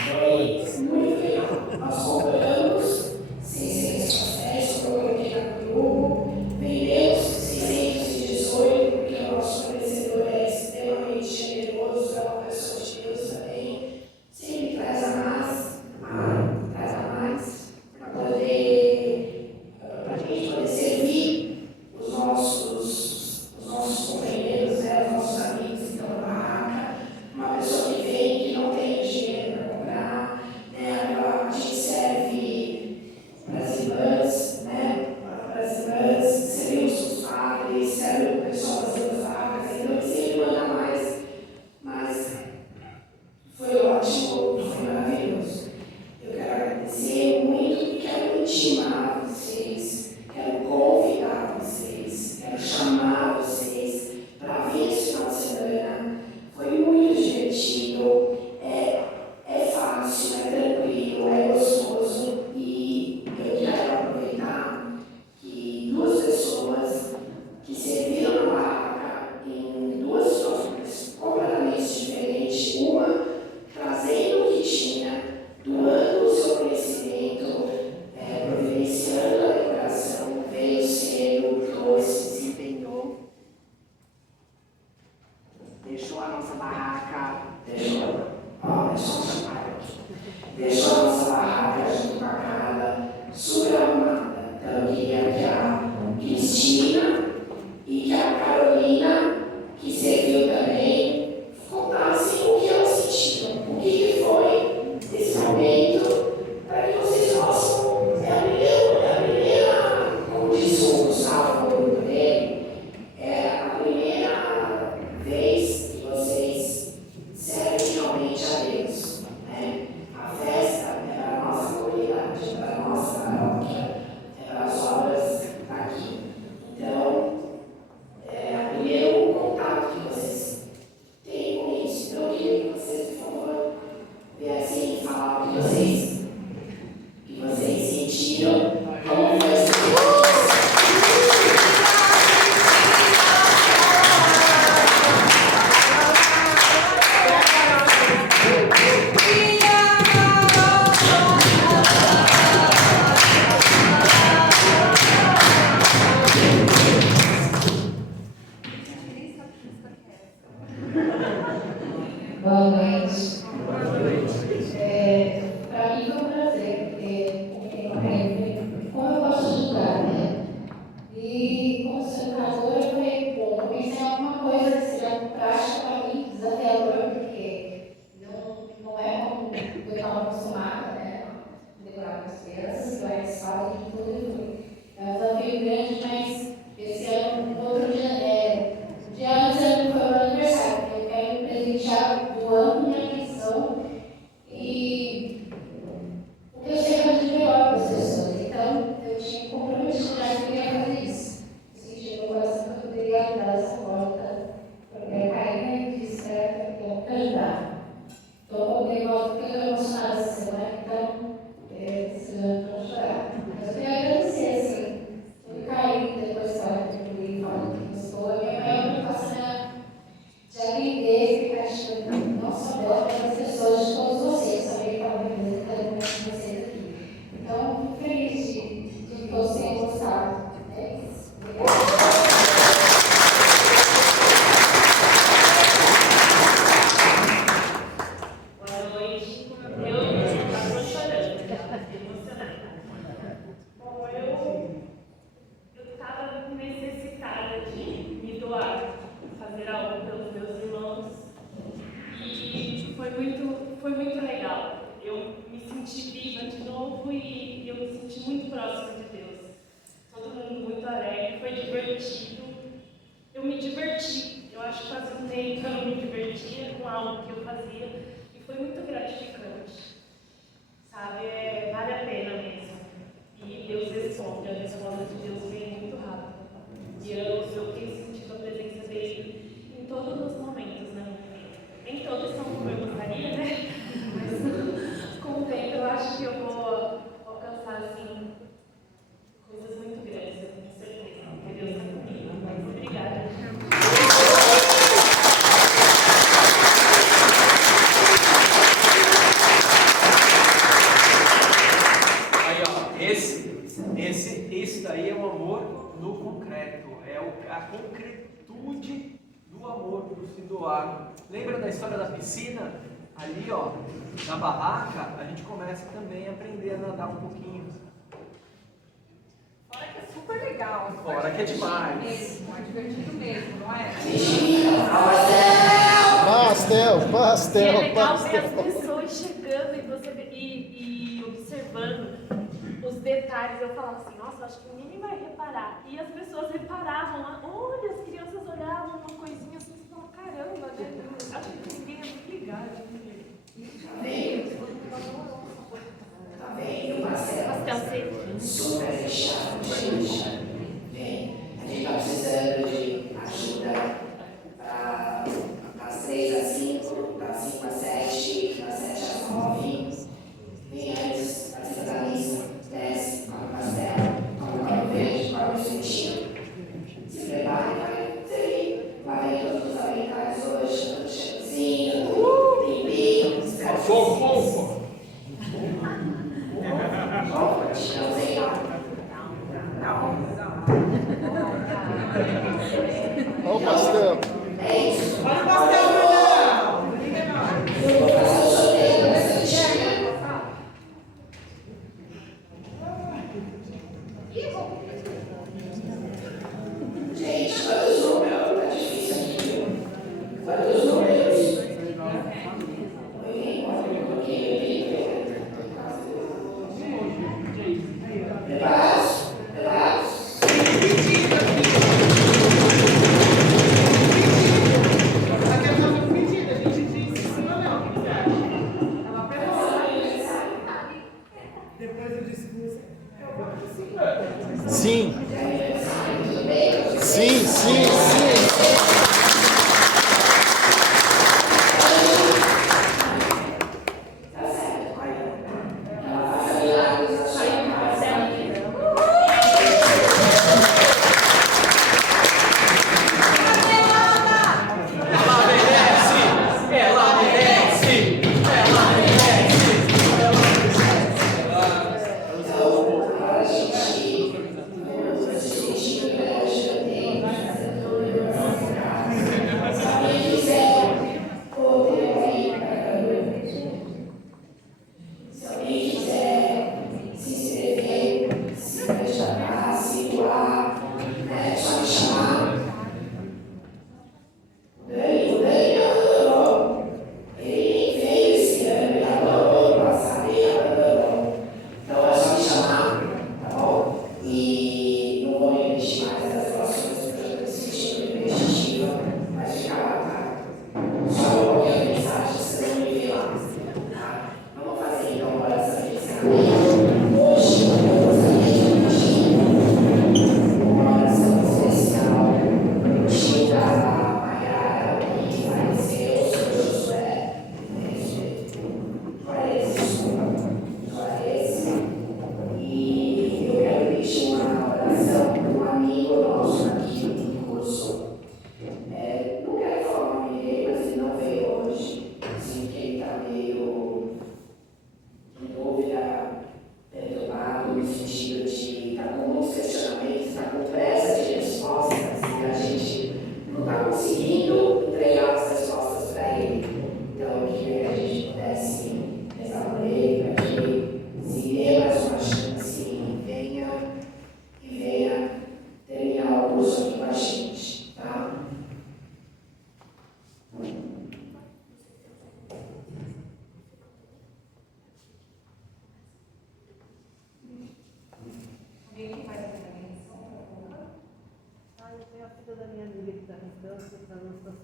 Foi muito legal. Nós compramos 600 pastéis, eu coloquei no grupo, vendemos 618, porque o nosso fornecedor é extremamente generoso, é uma pessoa de Deus também. Sempre traz a mais, para a gente poder servir os nossos companheiros, os nossos amigos que estão na barraca. Uma pessoa que vem, que não tem dinheiro para comprar, a gente serve para as irmãs, para as irmãs, servimos os padres, serve o pessoal das outras barracas, então sempre manda mais, mas foi ótimo, foi maravilhoso. Eu quero agradecer muito e quero intimar vocês, quero convidar vocês, quero chamar vocês para vir esse final de semana. Foi muito divertido, é fácil, é tranquilo, é gostoso e eu quero aproveitar que duas pessoas que serviram na barraca em duas situações completamente diferentes, uma trazendo o que tinha, doando o seu conhecimento, providenciando a decoração, veio cedo, trouxe, se empenhou, deixou a nossa barraca, deixou a nossa barraca junto com a Carla, super arrumada. Então eu queria que a Cristina e que a Carolina, que serviu também, Boa noite. Para mim foi um prazer, porque como eu gosto de julgar, né? E como sou educadora, eu falei, bom, eu pensei em alguma coisa que seja prática para mim, desafiadora, porque não é como eu estava acostumada, né? Decorar com as crianças, mas fala de tudo e tudo. É um desafio grande, mas esse ano, no outro dia antes foi o meu aniversário. Eu quero me presentear doando minha atenção e o que eu sei fazer de melhor para as pessoas. Então, eu tinha comprometido que eu queria fazer isso. Eu senti no coração que eu poderia ajudar dessa forma. Porque a Karina disse que eu vou ajudar. Então, eu negócio porque eu estou emocionada essa semana, então, precisando não chorar. Mas eu queria agradecer, assim, todo o carinho depois que ela contribuir e falar que gostou. A minha maior preocupação de aprender, ficar achando, não só dela, mas das pessoas, de todos vocês, saber que estava representando vocês aqui. Então, fico feliz de que todos tenham gostado. É isso. Obrigada. Foi muito legal. Eu me senti viva de novo e eu me senti muito próxima de Deus. Todo mundo muito alegre, foi divertido. Eu me diverti. Eu acho que fazia um tempo que eu não me divertia com algo que eu fazia e foi muito gratificante. Sabe, vale a pena mesmo. E Deus responde, a resposta de Deus vem muito rápido. E eu tenho sentido a presença dele em todos os momentos na minha vida. Nem todos são como eu gostaria, né? Mas com o tempo eu acho que eu vou alcançar assim, coisas muito grandes, eu tenho certeza, porque Deus está comigo. Mas obrigada. Aí, ó, esse daí é o amor no concreto, é a concretude do amor, do se doar. Lembra da história da piscina? Ali, ó, na barraca, a gente começa também a aprender a nadar um pouquinho. Fora que é super legal. Fora que é demais. Mesmo, é divertido mesmo, não é? Pastel. E é legal ver as pessoas chegando e observando os detalhes. Eu falava assim, nossa, acho que ninguém vai reparar. E as pessoas reparavam, olha, as crianças olhavam uma coisinha assim, e falavam, caramba, acho que ninguém é muito ligado. Tá vendo, Marcelo? Super fechado, gente. Vem, a gente tá precisando de ajuda das 3 às 5, das 5 às 7, das 7 às 9. Vem antes, participa da missa, desce, come pastel, come pão verde, come o suquinho. Se prepare, vai servir. Lá vem todo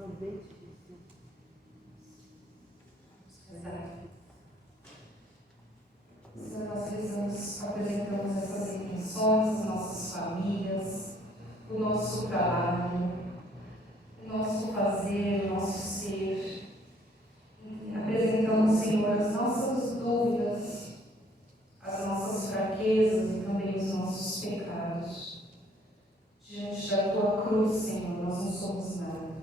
Senhor, nós apresentamos essas intenções, as nossas famílias, o nosso trabalho, o nosso fazer, o nosso ser. Apresentamos, Senhor, as nossas dúvidas, as nossas fraquezas e também os nossos pecados. Diante da Tua cruz, Senhor, nós não somos nada.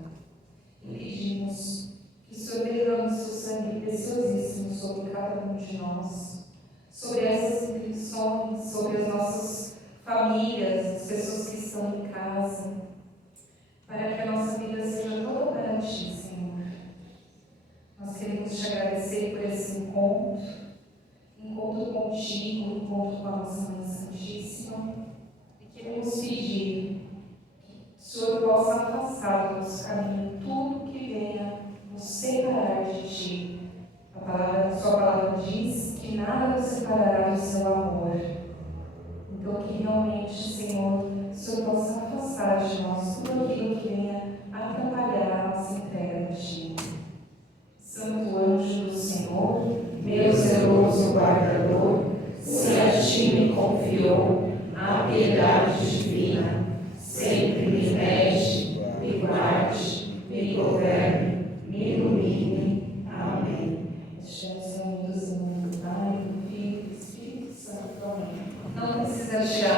E pedimos que o Senhor derrame o seu sangue preciosíssimo sobre cada um de nós, sobre essas intenções, sobre as nossas famílias, as pessoas que estão em casa, para que a nossa vida seja toda para Ti, Senhor. Nós queremos Te agradecer por esse encontro contigo, encontro com a nossa Mãe Santíssima, e queremos pedir que o Senhor possa afastar do nosso caminho tudo que venha nos separar de Ti. A Sua palavra diz que nada nos separará do Seu amor. Então, que realmente, Senhor, o Senhor possa afastar de nós tudo aquilo que venha atrapalhar a nossa entrega a Ti. Santo anjo do Senhor, meu zeloso guardador, se a Ti me confiou a piedade divina, sempre me rege, me guarde, me governe, me ilumine. Amém. Estamos reunidos em nome do Pai, do Filho e do Espírito Santo. Amém. Não precisa tirar